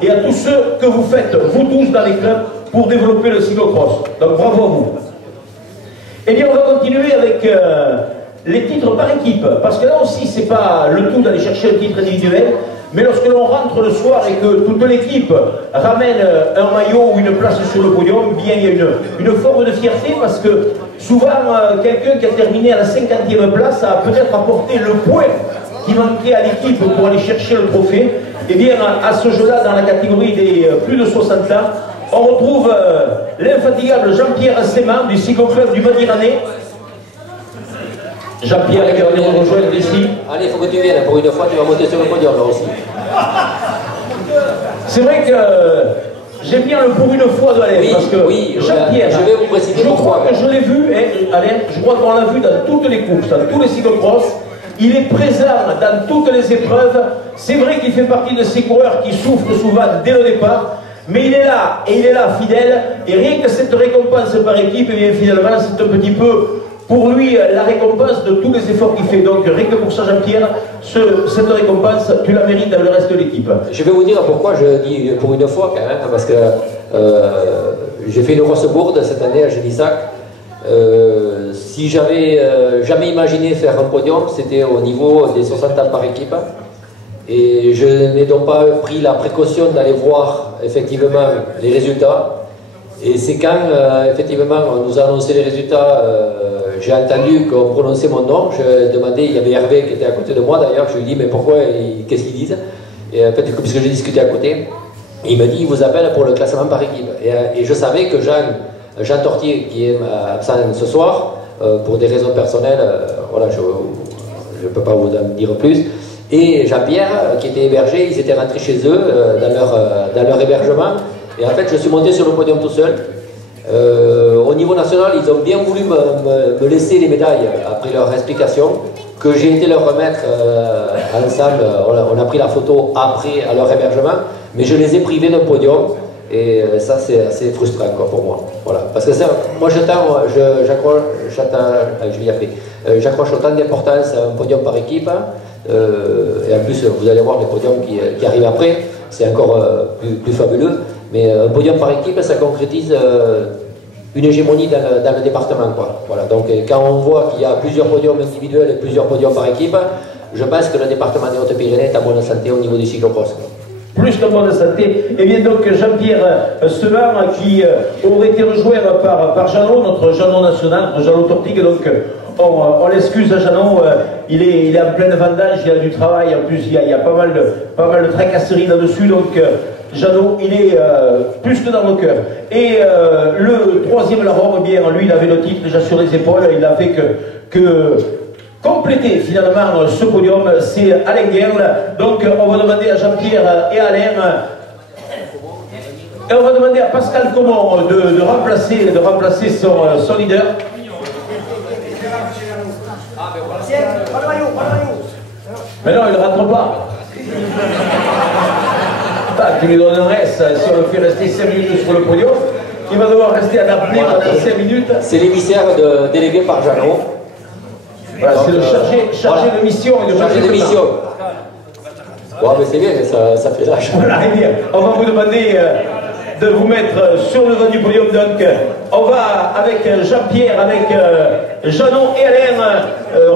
et à tous ceux que vous faites, vous tous dans les clubs, pour développer le cyclocross. Donc bravo à vous. Et bien on va continuer avec les titres par équipe, parce que là aussi c'est pas le tout d'aller chercher un titre individuel, mais lorsque l'on rentre le soir et que toute l'équipe ramène un maillot ou une place sur le podium, bien il y a une forme de fierté, parce que souvent quelqu'un qui a terminé à la 50e place a peut-être apporté le point qui manquait à l'équipe pour aller chercher le trophée. Et bien à ce jeu-là, dans la catégorie des plus de 60 ans, on retrouve l'infatigable Jean-Pierre Séman du cycloclub du Madiranais. Jean-Pierre qui va venir nous rejoindre ici. Allez, il faut que tu viennes, pour une fois tu vas monter sur le podium là aussi. C'est vrai que j'aime bien le pour une fois de Alain, parce que Jean-Pierre, je vais vous préciser je crois que je l'ai vu, Alain, je crois qu'on l'a vu dans toutes les courses, dans tous les cyclocross. Il est présent dans toutes les épreuves. C'est vrai qu'il fait partie de ces coureurs qui souffrent souvent dès le départ, mais il est là, et il est là fidèle, et rien que cette récompense par équipe, et bien finalement c'est un petit peu pour lui la récompense de tous les efforts qu'il fait. Donc rien que pour ça, Jean-Pierre, cette récompense, tu la mérites dans le reste de l'équipe. Je vais vous dire pourquoi je dis pour une fois quand même, parce que j'ai fait une grosse bourde cette année à Gélissac. Si j'avais jamais imaginé faire un podium, c'était au niveau des 60 ans par équipe. Et je n'ai donc pas pris la précaution d'aller voir effectivement les résultats. Et c'est quand effectivement on nous a annoncé les résultats, j'ai entendu qu'on prononçait mon nom, je demandais, il y avait Hervé qui était à côté de moi d'ailleurs, je lui ai dit mais pourquoi, qu'est-ce qu'ils disent? Et en fait, puisque j'ai discuté à côté, il m'a dit il vous appelle pour le classement par équipe. Et je savais que Jean Tortier, qui est absent ce soir, pour des raisons personnelles, voilà, je ne peux pas vous en dire plus, et Jean-Pierre, qui était hébergé, ils étaient rentrés chez eux dans leur hébergement, et en fait je suis monté sur le podium tout seul. Au niveau national, ils ont bien voulu me laisser les médailles après leur explication, que j'ai été leur remettre ensemble. On a pris la photo après à leur hébergement, mais je les ai privés d'un podium, et ça c'est assez frustrant quoi, pour moi. Voilà. Parce que ça, moi j'accroche autant d'importance à un podium par équipe, et en plus vous allez voir les podiums qui arrivent après, c'est encore plus fabuleux. Mais un podium par équipe, ça concrétise une hégémonie dans le département, quoi. Voilà. Donc quand on voit qu'il y a plusieurs podiums individuels et plusieurs podiums par équipe, je pense que le département des Hautes-Pyrénées est en bonne santé au niveau du cyclocross. Plus qu'en bonne santé. Et bien donc Jean-Pierre Sevan qui aurait été rejoint par Jeannot, notre Jeannot national, notre Jeannot Tortigue. Donc on l'excuse à Jeannot, il est en pleine vendage, il y a du travail, en plus il y a pas mal de tracasseries là-dessus. Donc Jeannot, il est plus que dans nos cœurs. Et le troisième larron, eh bien, lui, il avait le titre déjà sur les épaules, il n'a fait que compléter finalement ce podium, c'est Alain Guerle. Donc on va demander à Jean-Pierre et à Alain, et on va demander à Pascal Comont de remplacer son leader. Mais non, il ne rentre pas. Tu lui donnes un reste, si on le fait rester 5 minutes sur le podium, il va devoir rester à l'appeler pendant 5 minutes. C'est l'émissaire délégué par Jeannot. Voilà, c'est le chargé de mission et de chargé de mission. Bon, mais c'est bien, ça fait lâche. Voilà, eh bien, on va vous demander de vous mettre sur le devant du podium. Donc, on va avec Jean-Pierre, avec Jeannot et Alain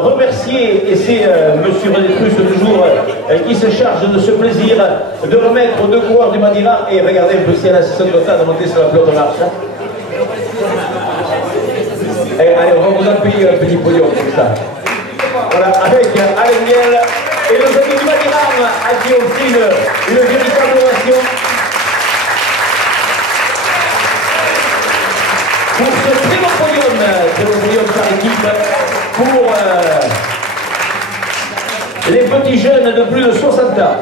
remercier, et c'est Monsieur René Trusse toujours qui se charge de ce plaisir de remettre aux deux coureurs du Madeira. Et regardez un peu si elle a l'assistant de l'OTAN de monter sur la pelote de marche. Et allez, on va vous en payer un petit podium comme ça. Voilà, avec Alain Guerle et nos amis du Madeira à qui on fait une véritable ovation. Pour ce très bon podium par équipe, pour les petits jeunes de plus de 60 ans.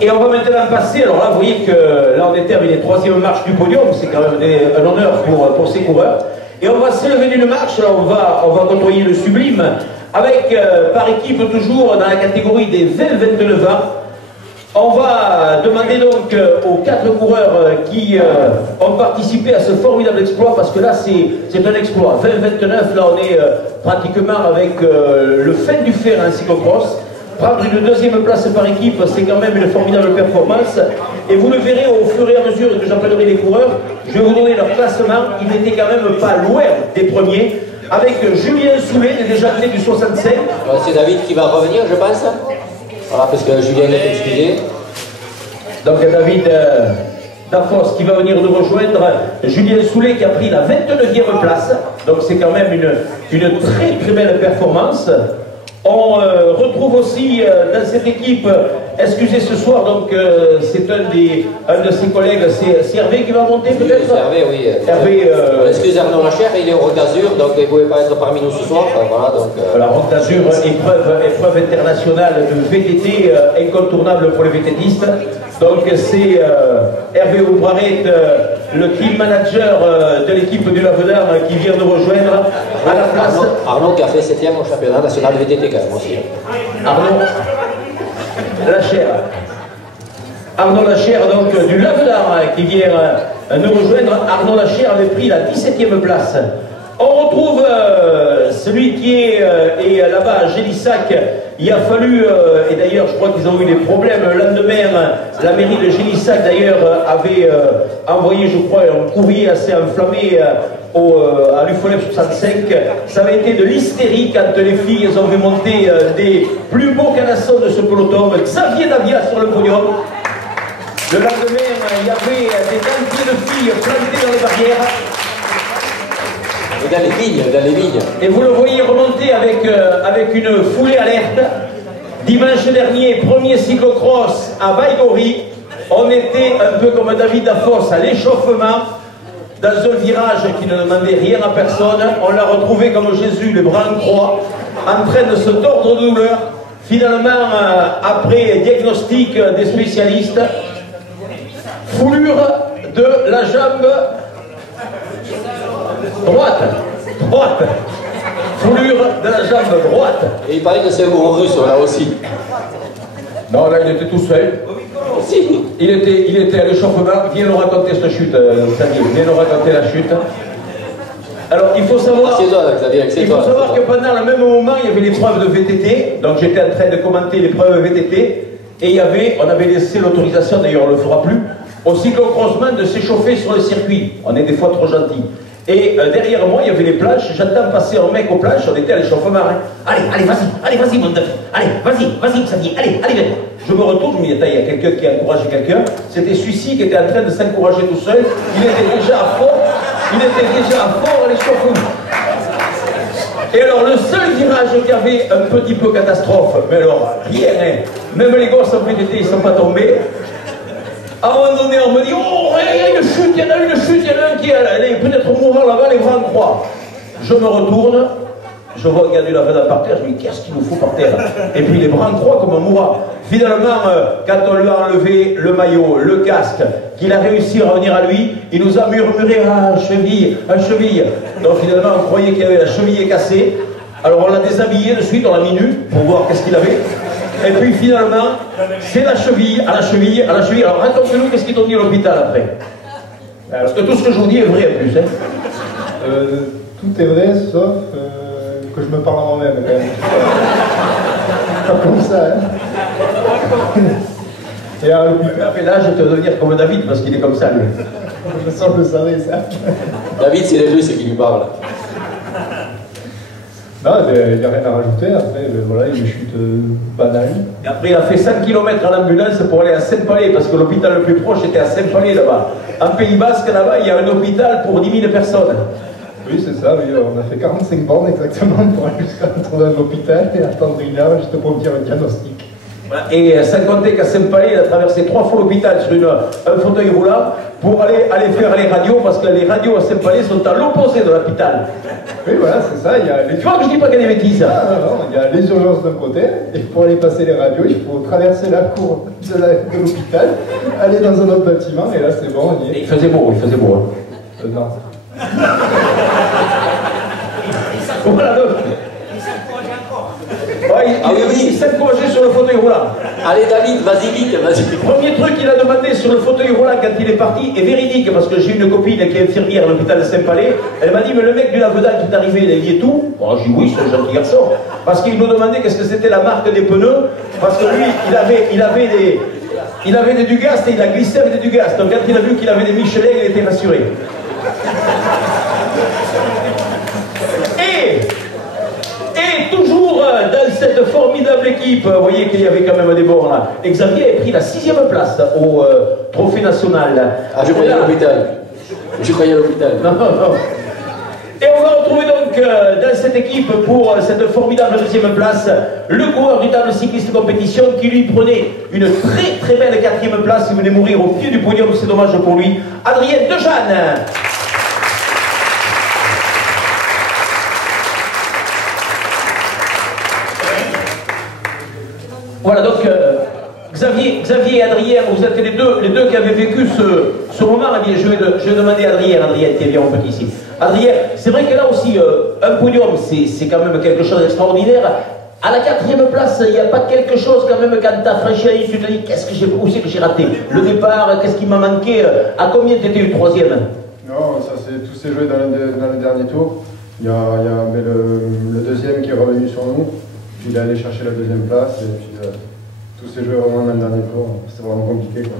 Et on va maintenant passer, alors là vous voyez que là on est terminé, 3e marche du podium, c'est quand même un honneur pour ces coureurs. Et on va s'élever d'une marche, là on va côtoyer le sublime, avec par équipe toujours dans la catégorie des 20-29 ans. On va demander donc aux 4 coureurs qui ont participé à ce formidable exploit, parce que là c'est un exploit. 20-29, là on est pratiquement avec le fin du fer en cyclocross. Prendre une 2e place par équipe, c'est quand même une formidable performance. Et vous le verrez au fur et à mesure que j'appellerai les coureurs, je vais vous donner leur classement. Ils n'étaient quand même pas loin des premiers. Avec Julien Soulet, déjà clé du 65. C'est David qui va revenir, je pense. Voilà, parce que Julien est excusé. Donc David Dafos qui va venir nous rejoindre. Julien Soulet qui a pris la 29e place. Donc c'est quand même une très très belle performance. On retrouve aussi dans cette équipe, excusez ce soir, donc c'est un de ses collègues, c'est Hervé qui va monter peut-être. C'est Hervé, oui. Hervé, excusez Arnaud Lachère, il est au Roc d'Azur, donc il ne pouvait pas être parmi nous ce soir. Voilà, donc, voilà, Roc d'Azur, épreuve internationale de VTT, incontournable pour les VTTistes. Donc c'est Hervé Oubraret, le team manager de l'équipe du Lavedar qui vient nous rejoindre à la place. Arnaud qui a fait 7e au championnat national de VTT quand même aussi. Arnaud Lachère. Arnaud Lachère donc du Lavedar qui vient nous rejoindre. Arnaud Lachère avait pris la 17e place. On retrouve celui qui est là-bas à Gélissac. Il a fallu, et d'ailleurs je crois qu'ils ont eu des problèmes le lendemain, la mairie de Gélissac d'ailleurs avait envoyé je crois un courrier assez enflammé à l'UFOLEP 65. Ça avait été de l'hystérie quand les filles ont vu monter des plus beaux canassons de ce peloton. Xavier Davia sur le podium. Le lendemain il y avait des gantiers de filles plantées dans les barrières. Et dans les vignes, dans les vignes. Et vous le voyez remonter avec une foulée alerte. Dimanche dernier, premier cyclocross à Baïgori. On était un peu comme David Dafos à l'échauffement, dans un virage qui ne demandait rien à personne. On l'a retrouvé comme Jésus, les bras en croix, en train de se tordre de douleur. Finalement, après diagnostic des spécialistes, foulure de la jambe droite. Foulure de la jambe droite. Et il paraît que c'est un gros russe là aussi. Non, là il était tout seul. Si. Il était à l'échauffement. Viens nous raconter cette chute, Xavier. Viens nous raconter la chute. Alors il faut savoir, que pendant le même moment, il y avait l'épreuve de VTT. Donc j'étais en train de commenter l'épreuve VTT. Et on avait laissé l'autorisation, d'ailleurs on ne le fera plus, au cyclocrossman de s'échauffer sur le circuit. On est des fois trop gentils. Et derrière moi, il y avait les planches. J'entends passer un mec aux planches. On était à l'échauffement. Hein. Allez, vas-y, mon David. Allez, vas-y, Xavier. Allez, viens. Je me retourne, je me dis, attends, il y a quelqu'un qui a encouragé quelqu'un. C'était celui-ci qui était en train de s'encourager tout seul. Il était déjà à fond. À l'échauffement. Et alors, le seul virage qui avait un petit peu catastrophe, mais alors, rien, hein. Même les gosses en VTT, ils ne sont pas tombés. À un moment donné, on me dit, oh, il y a une chute, il y en a un qui est peut-être mourant là-bas, les bras en croix. Je me retourne, je vois qu'il y a du lavanda par terre, je me dis, qu'est-ce qu'il nous faut par terre? Et puis les bras en croix comme un mourant. Finalement, quand on lui a enlevé le maillot, le casque, qu'il a réussi à revenir à lui, il nous a murmuré, ah, cheville. Donc finalement, on croyait qu'il avait la cheville cassée. Alors on l'a déshabillé de suite, on l'a mis nu pour voir qu'est-ce qu'il avait. Et puis finalement, c'est la cheville. Alors raconte-nous qu'est-ce qu'ils t'ont dit à l'hôpital après. Parce que tout ce que je vous dis est vrai en plus. Hein. Tout est vrai, sauf que je me parle à moi-même. Pas comme ça. Hein. Et à l'hôpital. Là, je vais devenir comme David parce qu'il est comme ça, lui. Je sens que le savais, ça. David, c'est les Russes qui lui parlent. Non, il n'y a rien à rajouter. Après, voilà, une chute banale. Et après, il a fait 5 km à l'ambulance pour aller à Saint-Palais, parce que l'hôpital le plus proche était à Saint-Palais, là-bas. En Pays Basque, là-bas, il y a un hôpital pour 10 000 personnes. Oui, c'est ça, oui. On a fait 45 bornes exactement pour aller jusqu'à l'hôpital et attendre une heure juste pour me dire un diagnostic. Voilà. Et sans compter qu'à Saint-Palais, il a traversé 3 fois l'hôpital sur un fauteuil roulant pour aller faire les radios, parce que les radios à Saint-Palais sont à l'opposé de l'hôpital. Oui, voilà, c'est ça. Tu vois que je dis pas qu'il y a des bêtises. Non, il y a les urgences d'un côté, et pour aller passer les radios, il faut traverser la cour de l'hôpital, aller dans un autre bâtiment, et là c'est bon, on y est. Et il faisait beau. Hein. Non. Voilà, il s'est encouragé sur le fauteuil roulant. Allez David, vas-y vite, vas-y. Premier truc qu'il a demandé sur le fauteuil roulant quand il est parti est véridique, parce que j'ai une copine qui est infirmière à l'hôpital de Saint-Palais. Elle m'a dit, mais le mec du lave-dents qui est arrivé, il a dit tout. Bon, j'ai dit oui, c'est un gentil garçon. Parce qu'il nous demandait qu'est-ce que c'était la marque des pneus, parce que lui, il avait des Dugast et il a glissé avec des Dugast. Donc quand il a vu qu'il avait des Michelin, il était rassuré. Et toujours dans cette formidable équipe, vous voyez qu'il y avait quand même des bons là. Et Xavier a pris la 6e place au trophée national. Ah, je croyais à l'hôpital. Non. Et on va retrouver donc dans cette équipe pour cette formidable 2e place le coureur du table cycliste compétition qui lui prenait une très belle 4e place. Il venait mourir au pied du podium, c'est dommage pour lui. Adrien Dejeanne. Voilà donc Xavier et Adrien, vous êtes les deux qui avez vécu ce moment. Eh bien, je vais demander à Adrien qui est bien un petit ici. Adrien, c'est vrai que là aussi, un podium, c'est quand même quelque chose d'extraordinaire. À la 4e place, il n'y a pas quelque chose quand même quand tu as franchi la ligne, tu te dis où c'est que j'ai raté? Le départ, qu'est-ce qui m'a manqué? À combien tu étais eu 3e? Non, ça tout s'est joué dans le dernier tour. Il y a le 2e qui est revenu sur nous. Puis il est allé chercher la 2e place et puis tout s'est joué vraiment dans le dernier tour. C'était vraiment compliqué, quoi.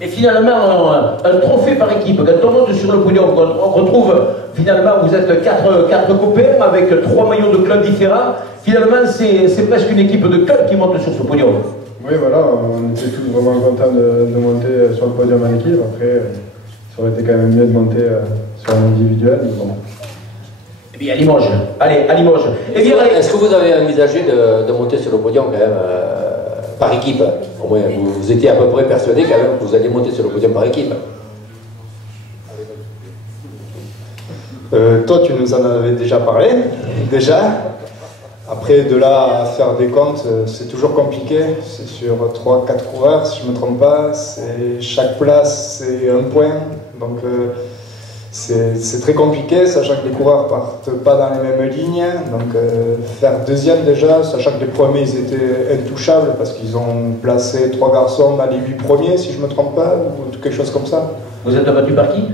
Et finalement, un trophée par équipe, quand on monte sur le podium, on retrouve, finalement, vous êtes 4 copains avec 3 maillots de clubs différents. Finalement, c'est presque une équipe de clubs qui monte sur ce podium. Oui, voilà, on était tous vraiment contents de monter sur le podium en équipe. Après, ça aurait été quand même mieux de monter sur un individuel. Mais bon. bien, à Limoges. Allez, à Limoges. Est-ce que vous avez envisagé de monter sur le podium quand même par équipe? Au moins, vous étiez à peu près persuadé quand même que vous alliez monter sur le podium par équipe. Toi, tu nous en avais déjà parlé, déjà. Après, de là à faire des comptes, c'est toujours compliqué. C'est sur 3-4 coureurs, si je ne me trompe pas. Chaque place, c'est un point. Donc, c'est très compliqué, sachant que les coureurs partent pas dans les mêmes lignes. Donc, faire deuxième déjà, sachant que les premiers, ils étaient intouchables parce qu'ils ont placé 3 garçons dans les 8 premiers, si je ne me trompe pas, ou quelque chose comme ça. Vous êtes battu par qui?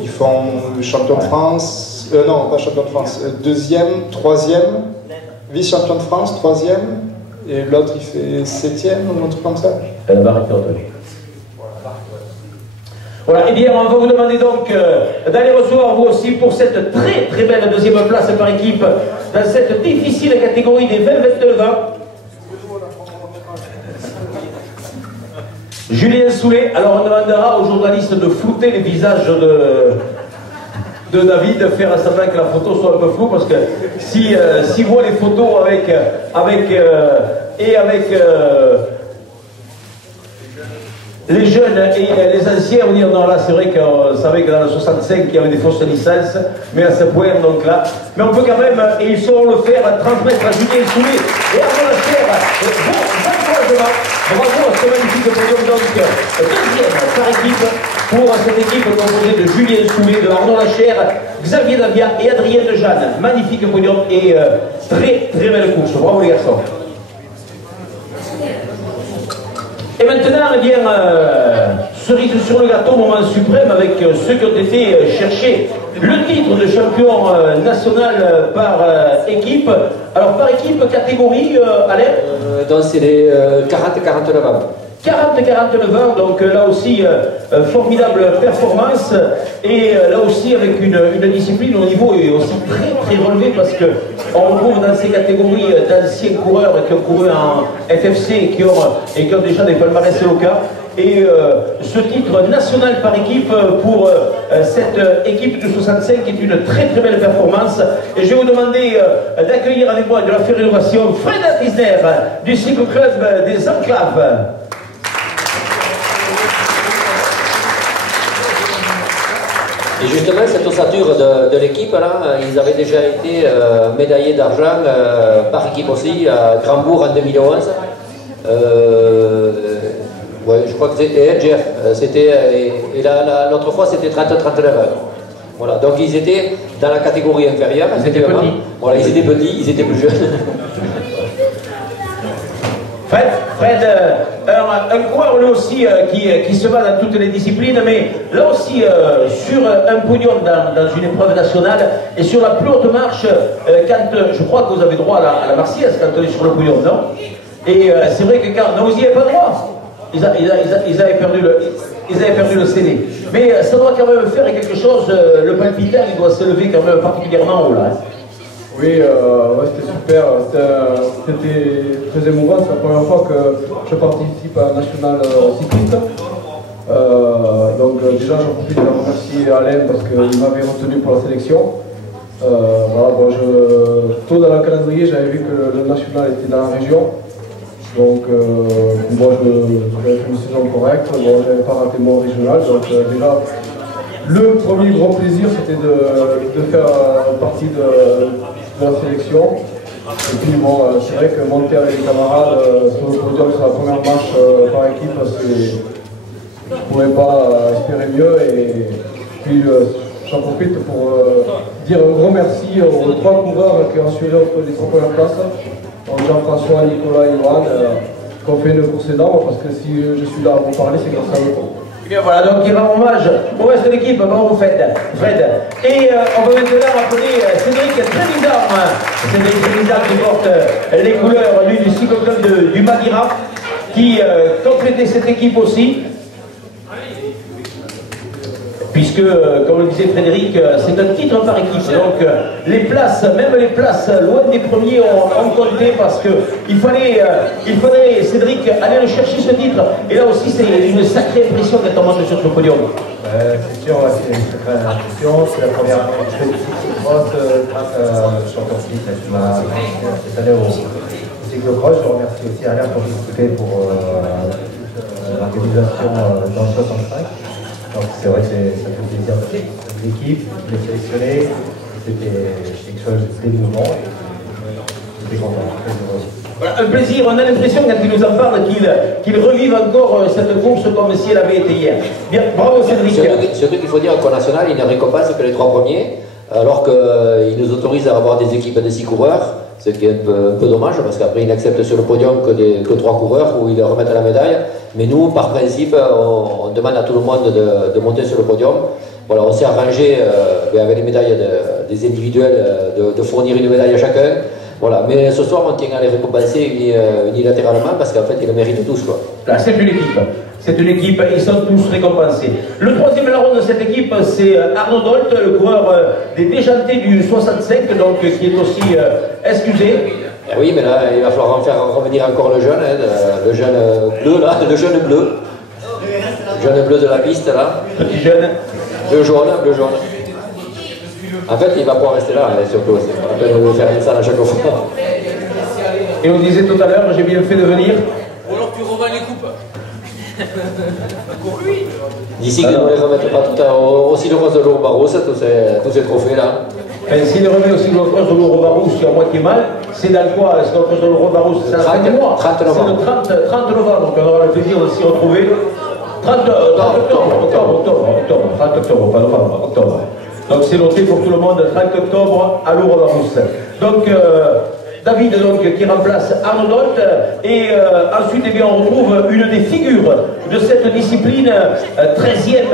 Ils font champion de France. Non, pas champion de France. Deuxième, troisième, vice-champion de France, troisième, et l'autre il fait septième ou un truc comme ça. La barre est retenue. Voilà, et bien on va vous demander donc d'aller recevoir vous aussi pour cette très très belle deuxième place par équipe dans cette difficile catégorie des 20-29 ans. Julien Soulet, alors on demandera aux journalistes de flouter les visages de David, de faire semblant que la photo soit un peu floue, parce que si voit les photos avec les jeunes et les anciens, on dit non, là c'est vrai qu'on savait que dans le 65 il y avait des fausses licences, mais à ce point donc là, mais on peut quand même, et ils sauront le faire, transmettre à Julien Soulet et à mon cher, bravo à ce magnifique podium, donc deuxième par équipe pour cette équipe composée de Julien Soulet, de Arnaud Lachère, Xavier Davia et Adrien Dejeanne. Magnifique podium et très très belle course. Bravo les garçons. Et maintenant, eh bien, cerise sur le gâteau, moment suprême avec ceux qui ont été chercher le titre de champion national par équipe. Alors par équipe, catégorie, Alain Donc c'est les 40-49 ans. 40-49 ans, donc là aussi formidable performance et là aussi avec une discipline au niveau aussi très relevé parce que on retrouve dans ces catégories d'anciens coureurs qui ont couru en FFC et qui ont déjà des palmarès locaux. Et ce titre national par équipe pour cette équipe du 65 qui est une très belle performance. Et je vais vous demander d'accueillir avec moi de la Fédération Fred Tisner du cyclo-club des Enclaves. Et justement, cette ossature de l'équipe, là, ils avaient déjà été médaillés d'argent par équipe aussi à Grandbourg en 2011. Ouais, je crois que c'était Jeff, et l'autre fois c'était 30-39 ans. Voilà, donc ils étaient dans la catégorie inférieure. Ils étaient petits. Voilà, ils étaient petits, ils étaient plus jeunes. Fred, un coureur lui aussi qui se bat dans toutes les disciplines, mais là aussi sur un podium dans une épreuve nationale et sur la plus haute marche, quand je crois que vous avez droit à la Marseillaise quand on est sur le podium, non? Et c'est vrai que quand non, vous n'y avez pas droit. Ils avaient perdu le CD. Mais ça doit quand même faire quelque chose, le palpitant il doit s'élever quand même particulièrement haut là. Oui, ouais, c'était super, c'était très émouvant, c'est la première fois que je participe à un national cycliste. Donc déjà j'en profite de remercier Alain parce qu'il m'avait retenu pour la sélection. Voilà, bon, tôt dans le calendrier j'avais vu que le national était dans la région. Donc moi j'avais fait une saison correcte, bon, je n'avais pas raté mon régional, donc déjà le premier grand plaisir c'était de faire partie de la sélection. Et puis bon, c'est vrai que monter avec les camarades sur le podium sur la première marche par équipe, je ne pouvais pas espérer mieux. Et puis j'en profite pour dire un gros merci aux 3 coureurs qui ont assuré les 3 premières places. Jean-François, Nicolas et Johan, qui ont fait une course énorme, parce que si je suis là à vous parler, c'est grâce à eux. Et bien voilà, donc il rend hommage au reste de l'équipe, bravo Fred. Et on va maintenant appeler Cédric Trévisard. Cédric Trévisard qui porte les couleurs du cyclo-club du Maghira, qui complétait cette équipe aussi. Puisque puisque, comme le disait Frédéric, c'est un titre par équipe. Donc les places, même les places loin des premiers ont compté parce qu'il fallait, Cédric, aller le chercher ce titre. Et là aussi, c'est une sacrée impression d'être monté sur ce podium. C'est sûr, c'est une sacrée impression. C'est la première fois que je fais du cyclocross grâce à Champion Suisse qui m'a cette année au cyclocross. Je remercie aussi Alain pour discuter pour l'organisation dans le 65. Donc c'est vrai que ça fait plaisir. L'équipe, les sélectionnés, c'était quelque chose de très mouvant et j'étais content, très heureux. Voilà, un plaisir, on a l'impression quand il nous en parle qu'il revive encore cette course comme si elle avait été hier. Bien, bravo Cédric. Surtout qu'il faut dire qu'au national, il ne récompense que les 3 premiers, alors qu'il nous autorise à avoir des équipes de 6 coureurs, ce qui est un peu dommage parce qu'après il n'accepte sur le podium que 3 coureurs où ils remettent la médaille. Mais nous, par principe, on demande à tout le monde de monter sur le podium. Voilà, on s'est arrangé avec les médailles des individuels de fournir une médaille à chacun. Voilà, mais ce soir on tient à les récompenser unilatéralement parce qu'en fait ils le méritent tous. Là, c'est une équipe. C'est une équipe, ils sont tous récompensés. Le 3e larron de cette équipe, c'est Arnaud Dolt, le coureur des déjantés du 65, donc qui est aussi excusé. Oui, mais là, il va falloir en faire revenir encore le jeune, le jeune bleu, là, le jeune bleu. Le jeune bleu de la piste, là. Petit jeune. Bleu jaune, bleu jaune. En fait, il va pouvoir rester là, surtout. On peut faire ça à chaque fois. Et on disait tout à l'heure, j'ai bien fait de venir. Ou alors tu revends les coupes. D'ici qu'ils ne les remettent pas tout aussi le rose de l'eau Barros, tous ces trophées-là. S'il les remet aussi le rose de l'eau Barros, qui est à moitié mal, c'est dans quoi? C'est le rose de l'eau Barros, c'est la fin du mois. 30 novembre. C'est le 30 novembre, donc on aura le plaisir de s'y retrouver. 30 octobre, pas novembre, octobre. Donc c'est noté pour tout le monde, 30 octobre à l'Ourobarousse. Donc David qui remplace Arnaud Dolt et ensuite eh bien, on retrouve une des figures de cette discipline, 13e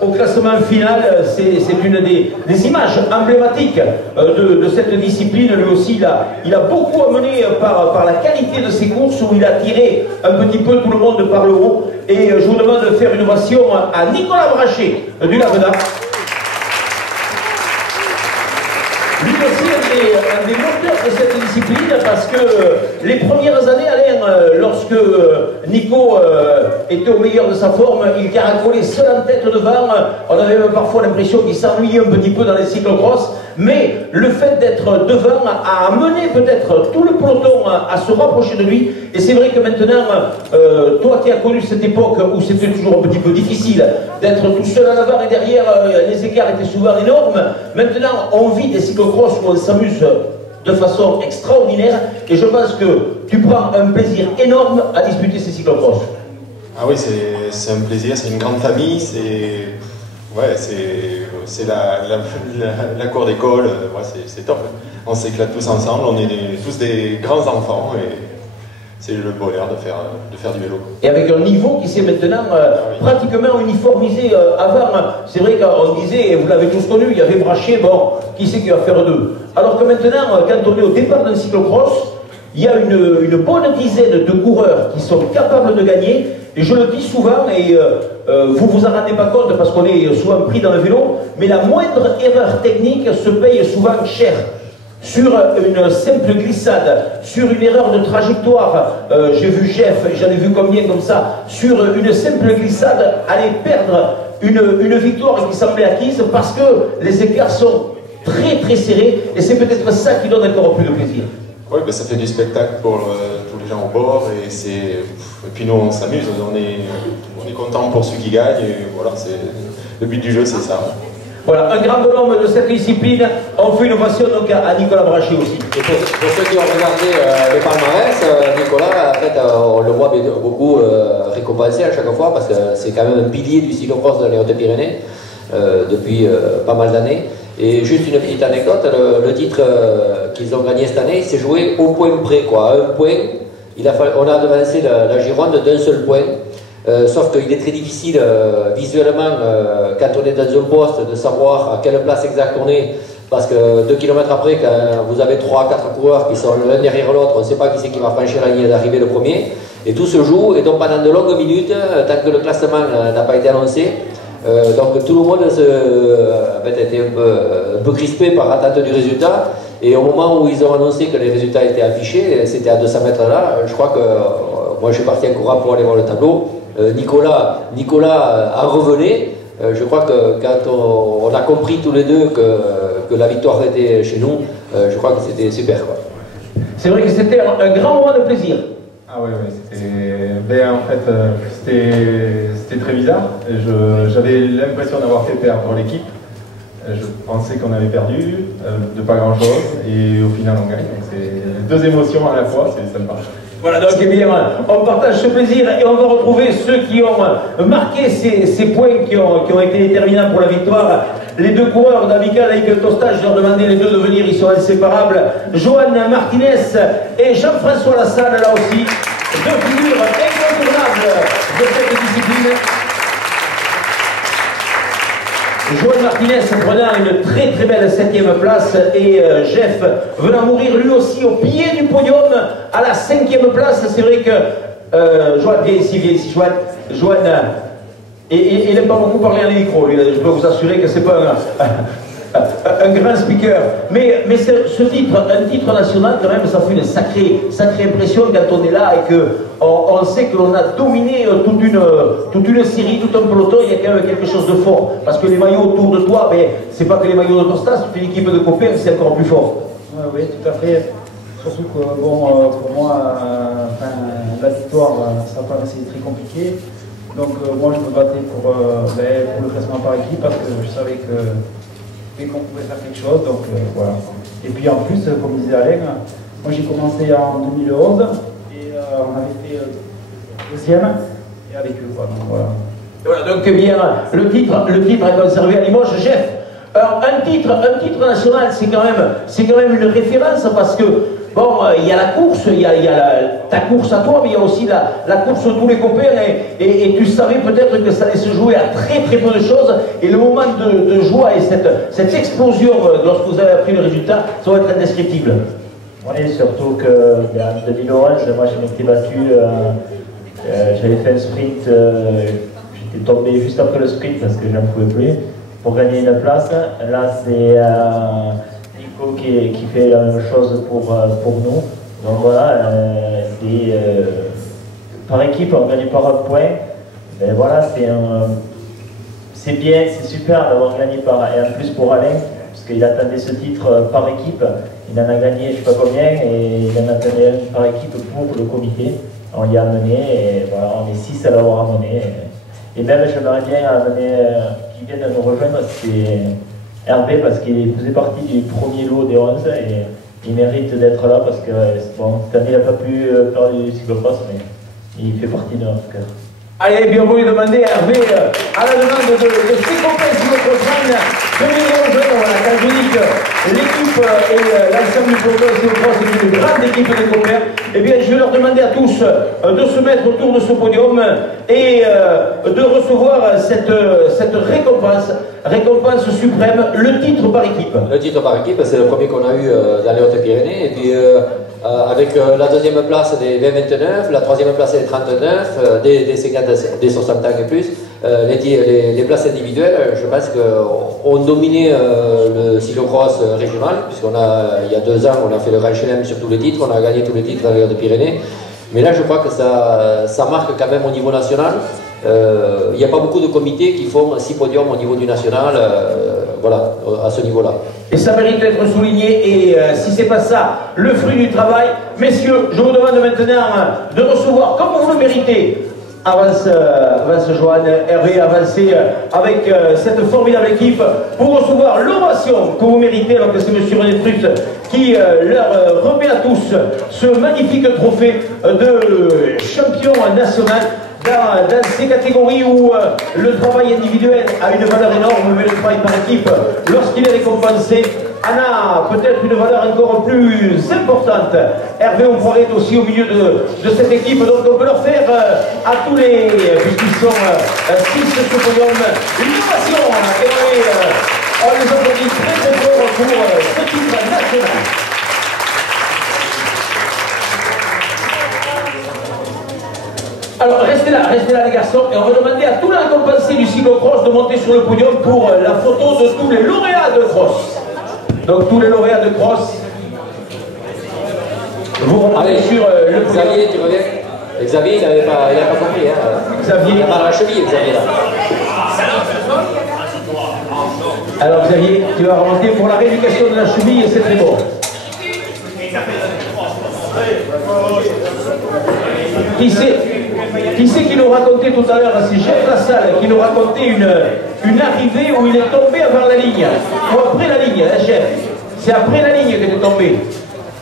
au classement final. C'est une des images emblématiques de cette discipline. Lui aussi il a beaucoup amené par la qualité de ses courses où il a tiré un petit peu tout le monde par le haut. Et je vous demande de faire une ovation à Nicolas Brachet du Laveda. Lui aussi un des moteurs de cette discipline parce que les premières années, Alain, lorsque Nico était au meilleur de sa forme, il caracolait seul en tête devant. On avait même parfois l'impression qu'il s'ennuyait un petit peu dans les cyclocross. Mais le fait d'être devant a amené peut-être tout le peloton à se rapprocher de lui. Et c'est vrai que maintenant, toi qui as connu cette époque où c'était toujours un petit peu difficile d'être tout seul en avant et derrière, les écarts étaient souvent énormes. Maintenant, on vit des cyclocross où on s'amuse de façon extraordinaire. Et je pense que tu prends un plaisir énorme à disputer ces cyclocross. Ah oui, c'est un plaisir, c'est une grande famille, c'est la cour d'école, c'est top. On s'éclate tous ensemble, on est tous des grands enfants et c'est le bonheur de faire du vélo. Et avec un niveau qui s'est maintenant pratiquement uniformisé. Avant, c'est vrai qu'on disait, et vous l'avez tous connu, il y avait Brachet, bon, qui c'est qui va faire 2? Alors que maintenant, quand on est au départ d'un cyclocross, il y a une bonne dizaine de coureurs qui sont capables de gagner. Et je le dis souvent, et vous vous en rendez pas compte parce qu'on est souvent pris dans le vélo, mais la moindre erreur technique se paye souvent cher. Sur une simple glissade, sur une erreur de trajectoire, j'ai vu Jeff, j'en ai vu combien comme ça, sur une simple glissade, aller perdre une victoire qui semblait acquise parce que les écarts sont très très serrés et c'est peut-être ça qui donne encore plus de plaisir. Oui, ben ça fait du spectacle pour tous les gens au bord et puis nous on s'amuse, on est content pour ceux qui gagnent et voilà, le but du jeu c'est ça. Voilà, un grand bonhomme de cette discipline. On fait une ovation donc à Nicolas Brachet aussi. Et pour ceux qui ont regardé le palmarès, Nicolas, en fait, on le voit beaucoup récompensé à chaque fois parce que c'est quand même un pilier du cyclocross dans les Hautes-Pyrénées depuis pas mal d'années. Et juste une petite anecdote, le titre qu'ils ont gagné cette année, il s'est joué au point près, quoi, à 1 point. On a devancé la Gironde d'un seul point. Sauf qu'il est très difficile visuellement quand on est dans un poste de savoir à quelle place exacte on est parce que 2 km après quand vous avez 3-4 coureurs qui sont l'un derrière l'autre, on ne sait pas qui c'est qui va franchir la ligne d'arrivée le premier et tout se joue et donc pendant de longues minutes tant que le classement n'a pas été annoncé Donc tout le monde avait été un peu crispé par l'attente du résultat. Et au moment où ils ont annoncé que les résultats étaient affichés, c'était à 200 mètres là, je crois que moi je suis parti en courant pour aller voir le tableau. Nicolas en revenait. Je crois que quand on a compris tous les deux que la victoire était chez nous, je crois que c'était super. C'est vrai que c'était un grand moment de plaisir. Ah oui, c'était en fait, c'était très bizarre. J'avais l'impression d'avoir fait perdre l'équipe. Je pensais qu'on avait perdu de pas grand chose et au final on gagne. Donc c'est deux émotions à la fois, c'est sympa. Voilà, donc eh bien, on partage ce plaisir et on va retrouver ceux qui ont marqué ces points qui ont été déterminants pour la victoire. Les deux coureurs d'Amical avec Tosta, je leur demandais les deux de venir, ils sont inséparables. Johan Martinez et Jean-François Lassalle, là aussi, deux figures incontournables de cette discipline. Joan Martinez prenant une très très belle 7e place et Jeff venant mourir lui aussi au pied du podium à la 5e place. C'est vrai que Joan, viens ici Joan, et il n'aime pas beaucoup parler à les micros, lui, je peux vous assurer que c'est pas un grand speaker. Mais ce titre, un titre national quand même, ça fait une sacrée impression quand on est là et qu'on sait que l'on a dominé toute une série, tout un peloton. Il y a quand même quelque chose de fort. Parce que les maillots autour de toi, c'est pas que les maillots de Tosta, c'est une équipe de copains, c'est encore plus fort. Oui, tout à fait. Surtout que bon, pour moi, la victoire, ça paraissait très compliqué. Donc moi je me battais pour le classement par équipe parce que je savais qu'on pouvait faire quelque chose, donc voilà. Et puis en plus, comme disait Alain, moi j'ai commencé en 2011 et on avait fait deuxième et avec eux, quoi, donc voilà. Voilà, donc bien, le titre est conservé à Limoges. Jeff, un titre national, c'est quand même une référence parce que bon, il y a la course, il y a ta course à toi, mais il y a aussi la course de tous les copains et tu savais peut-être que ça allait se jouer à très très peu de choses et le moment de joie et cette explosion lorsque vous avez appris le résultat, ça va être indescriptible. Oui, surtout que en 2011, moi je m'étais battu, j'avais fait un sprint, j'étais tombé juste après le sprint parce que je n'en pouvais plus pour gagner une place. Là c'est Nico qui fait la même chose pour nous. Donc voilà, par équipe on gagne par un point. Et voilà, c'est bien, c'est super d'avoir gagné et en plus pour Alain, parce qu'il attendait ce titre par équipe. Il en a gagné je ne sais pas combien et il en attendait un par équipe pour le comité. On l'y a amené et voilà, on est 6 à l'avoir amené. Et même j'aimerais bien amener qui vient de nous rejoindre, c'est Hervé parce qu'il faisait partie du premier lot des 11 et il mérite d'être là parce que bon, cette année il n'a pas pu faire du cyclocross mais il fait partie de notre cœur. Allez, bien vous lui demandez à Hervé, à la demande de ses copains cyclocrossman, de venir rejoindre. Voilà, quand je dis que l'équipe et l'ensemble du peloton cyclocross est une grande équipe de copains, eh bien je vais leur demander à tous de se mettre autour de ce podium et de recevoir cette récompense suprême, le titre par équipe. Le titre par équipe, c'est le premier qu'on a eu dans les Hautes-Pyrénées. Et puis avec la deuxième place des 20-29, la troisième place des 39, des 50, des 60 ans et plus, les places individuelles, je pense qu'on dominait le cyclocross régional, puisqu'il y a 2 ans, on a fait le Grand Chelem sur tous les titres, on a gagné tous les titres dans les Hautes-Pyrénées. Mais là, je crois que ça marque quand même au niveau national. Il n'y a pas beaucoup de comités qui font 6 podiums au niveau du national, voilà, à ce niveau-là. Et ça mérite d'être souligné, et si c'est pas ça, le fruit du travail. Messieurs, je vous demande maintenant de recevoir, comme vous le méritez, avance Johan, Hervé, avancez avec cette formidable équipe pour recevoir l'ovation que vous méritez, alors que c'est M. René Truss qui leur remet à tous ce magnifique trophée de champion national. Dans ces catégories où le travail individuel a une valeur énorme, mais le travail par équipe, lorsqu'il est récompensé, en a peut-être une valeur encore plus importante. Hervé Onfoiré est aussi au milieu de cette équipe, donc on peut leur faire à tous les, puisqu'ils sont 6 sur ce podium, une ovation. Et on les applaudit très très fort pour ce titre national. Alors restez là les garçons, et on va demander à tous les récompensés du cyclocross de monter sur le podium pour la photo de tous les lauréats de cross. Donc tous les lauréats de cross, vous remontez sur le podium. Xavier, tu reviens? Xavier, il n'avait pas compris. Hein. Xavier. Il a mal à la cheville, Xavier, là. Alors Xavier, tu vas remonter pour la rééducation de la cheville, c'est très bon. Qui c'est qui nous racontait tout à l'heure, c'est Jeff Lassalle qui nous racontait une arrivée où il est tombé avant la ligne, ou après la ligne, hein, Jeff. C'est après la ligne qu'il est tombé.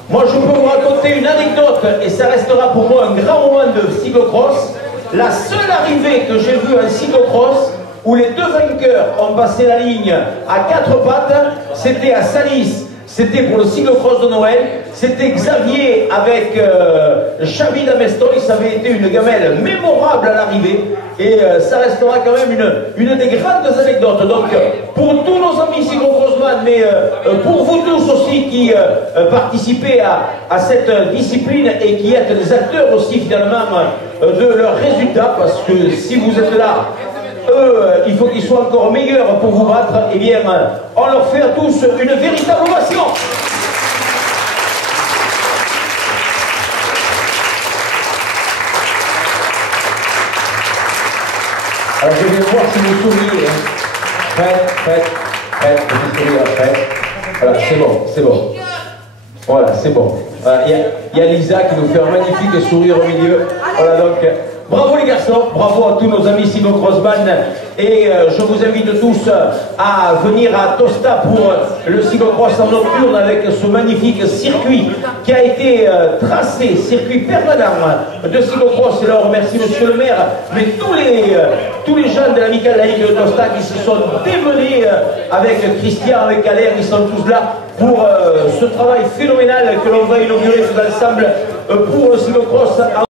Moi je peux vous raconter une anecdote, et ça restera pour moi un grand moment de cyclocross. La seule arrivée que j'ai vue en cyclocross, où les deux vainqueurs ont passé la ligne à 4 pattes, c'était à Salis. C'était pour le cyclocross de Noël, c'était Xavier avec Xavi d'Amestoy, ça avait été une gamelle mémorable à l'arrivée, et ça restera quand même une des grandes anecdotes. Donc pour tous nos amis cyclocrossman, mais pour vous tous aussi qui participez à cette discipline et qui êtes des acteurs aussi finalement de leurs résultats, parce que si vous êtes là, il faut qu'ils soient encore meilleurs pour vous battre, et bien on leur fait à tous une véritable ovation. Alors je vais voir si vous souriez. Faites, petit sourire après. Voilà, c'est bon. Voilà, c'est bon. Il y a Lisa qui nous fait un magnifique sourire au milieu. Voilà donc. Bravo les garçons, bravo à tous nos amis cyclocrossman, et je vous invite tous à venir à Tosta pour le cyclocross en nocturne avec ce magnifique circuit qui a été tracé, circuit permanent de cyclocross. Et là on remercie monsieur le maire, mais tous les gens de l'amicale laïque de Tosta qui se sont démenés avec Christian, avec Alain, ils sont tous là pour ce travail phénoménal que l'on va inaugurer tous ensemble pour le cyclocross.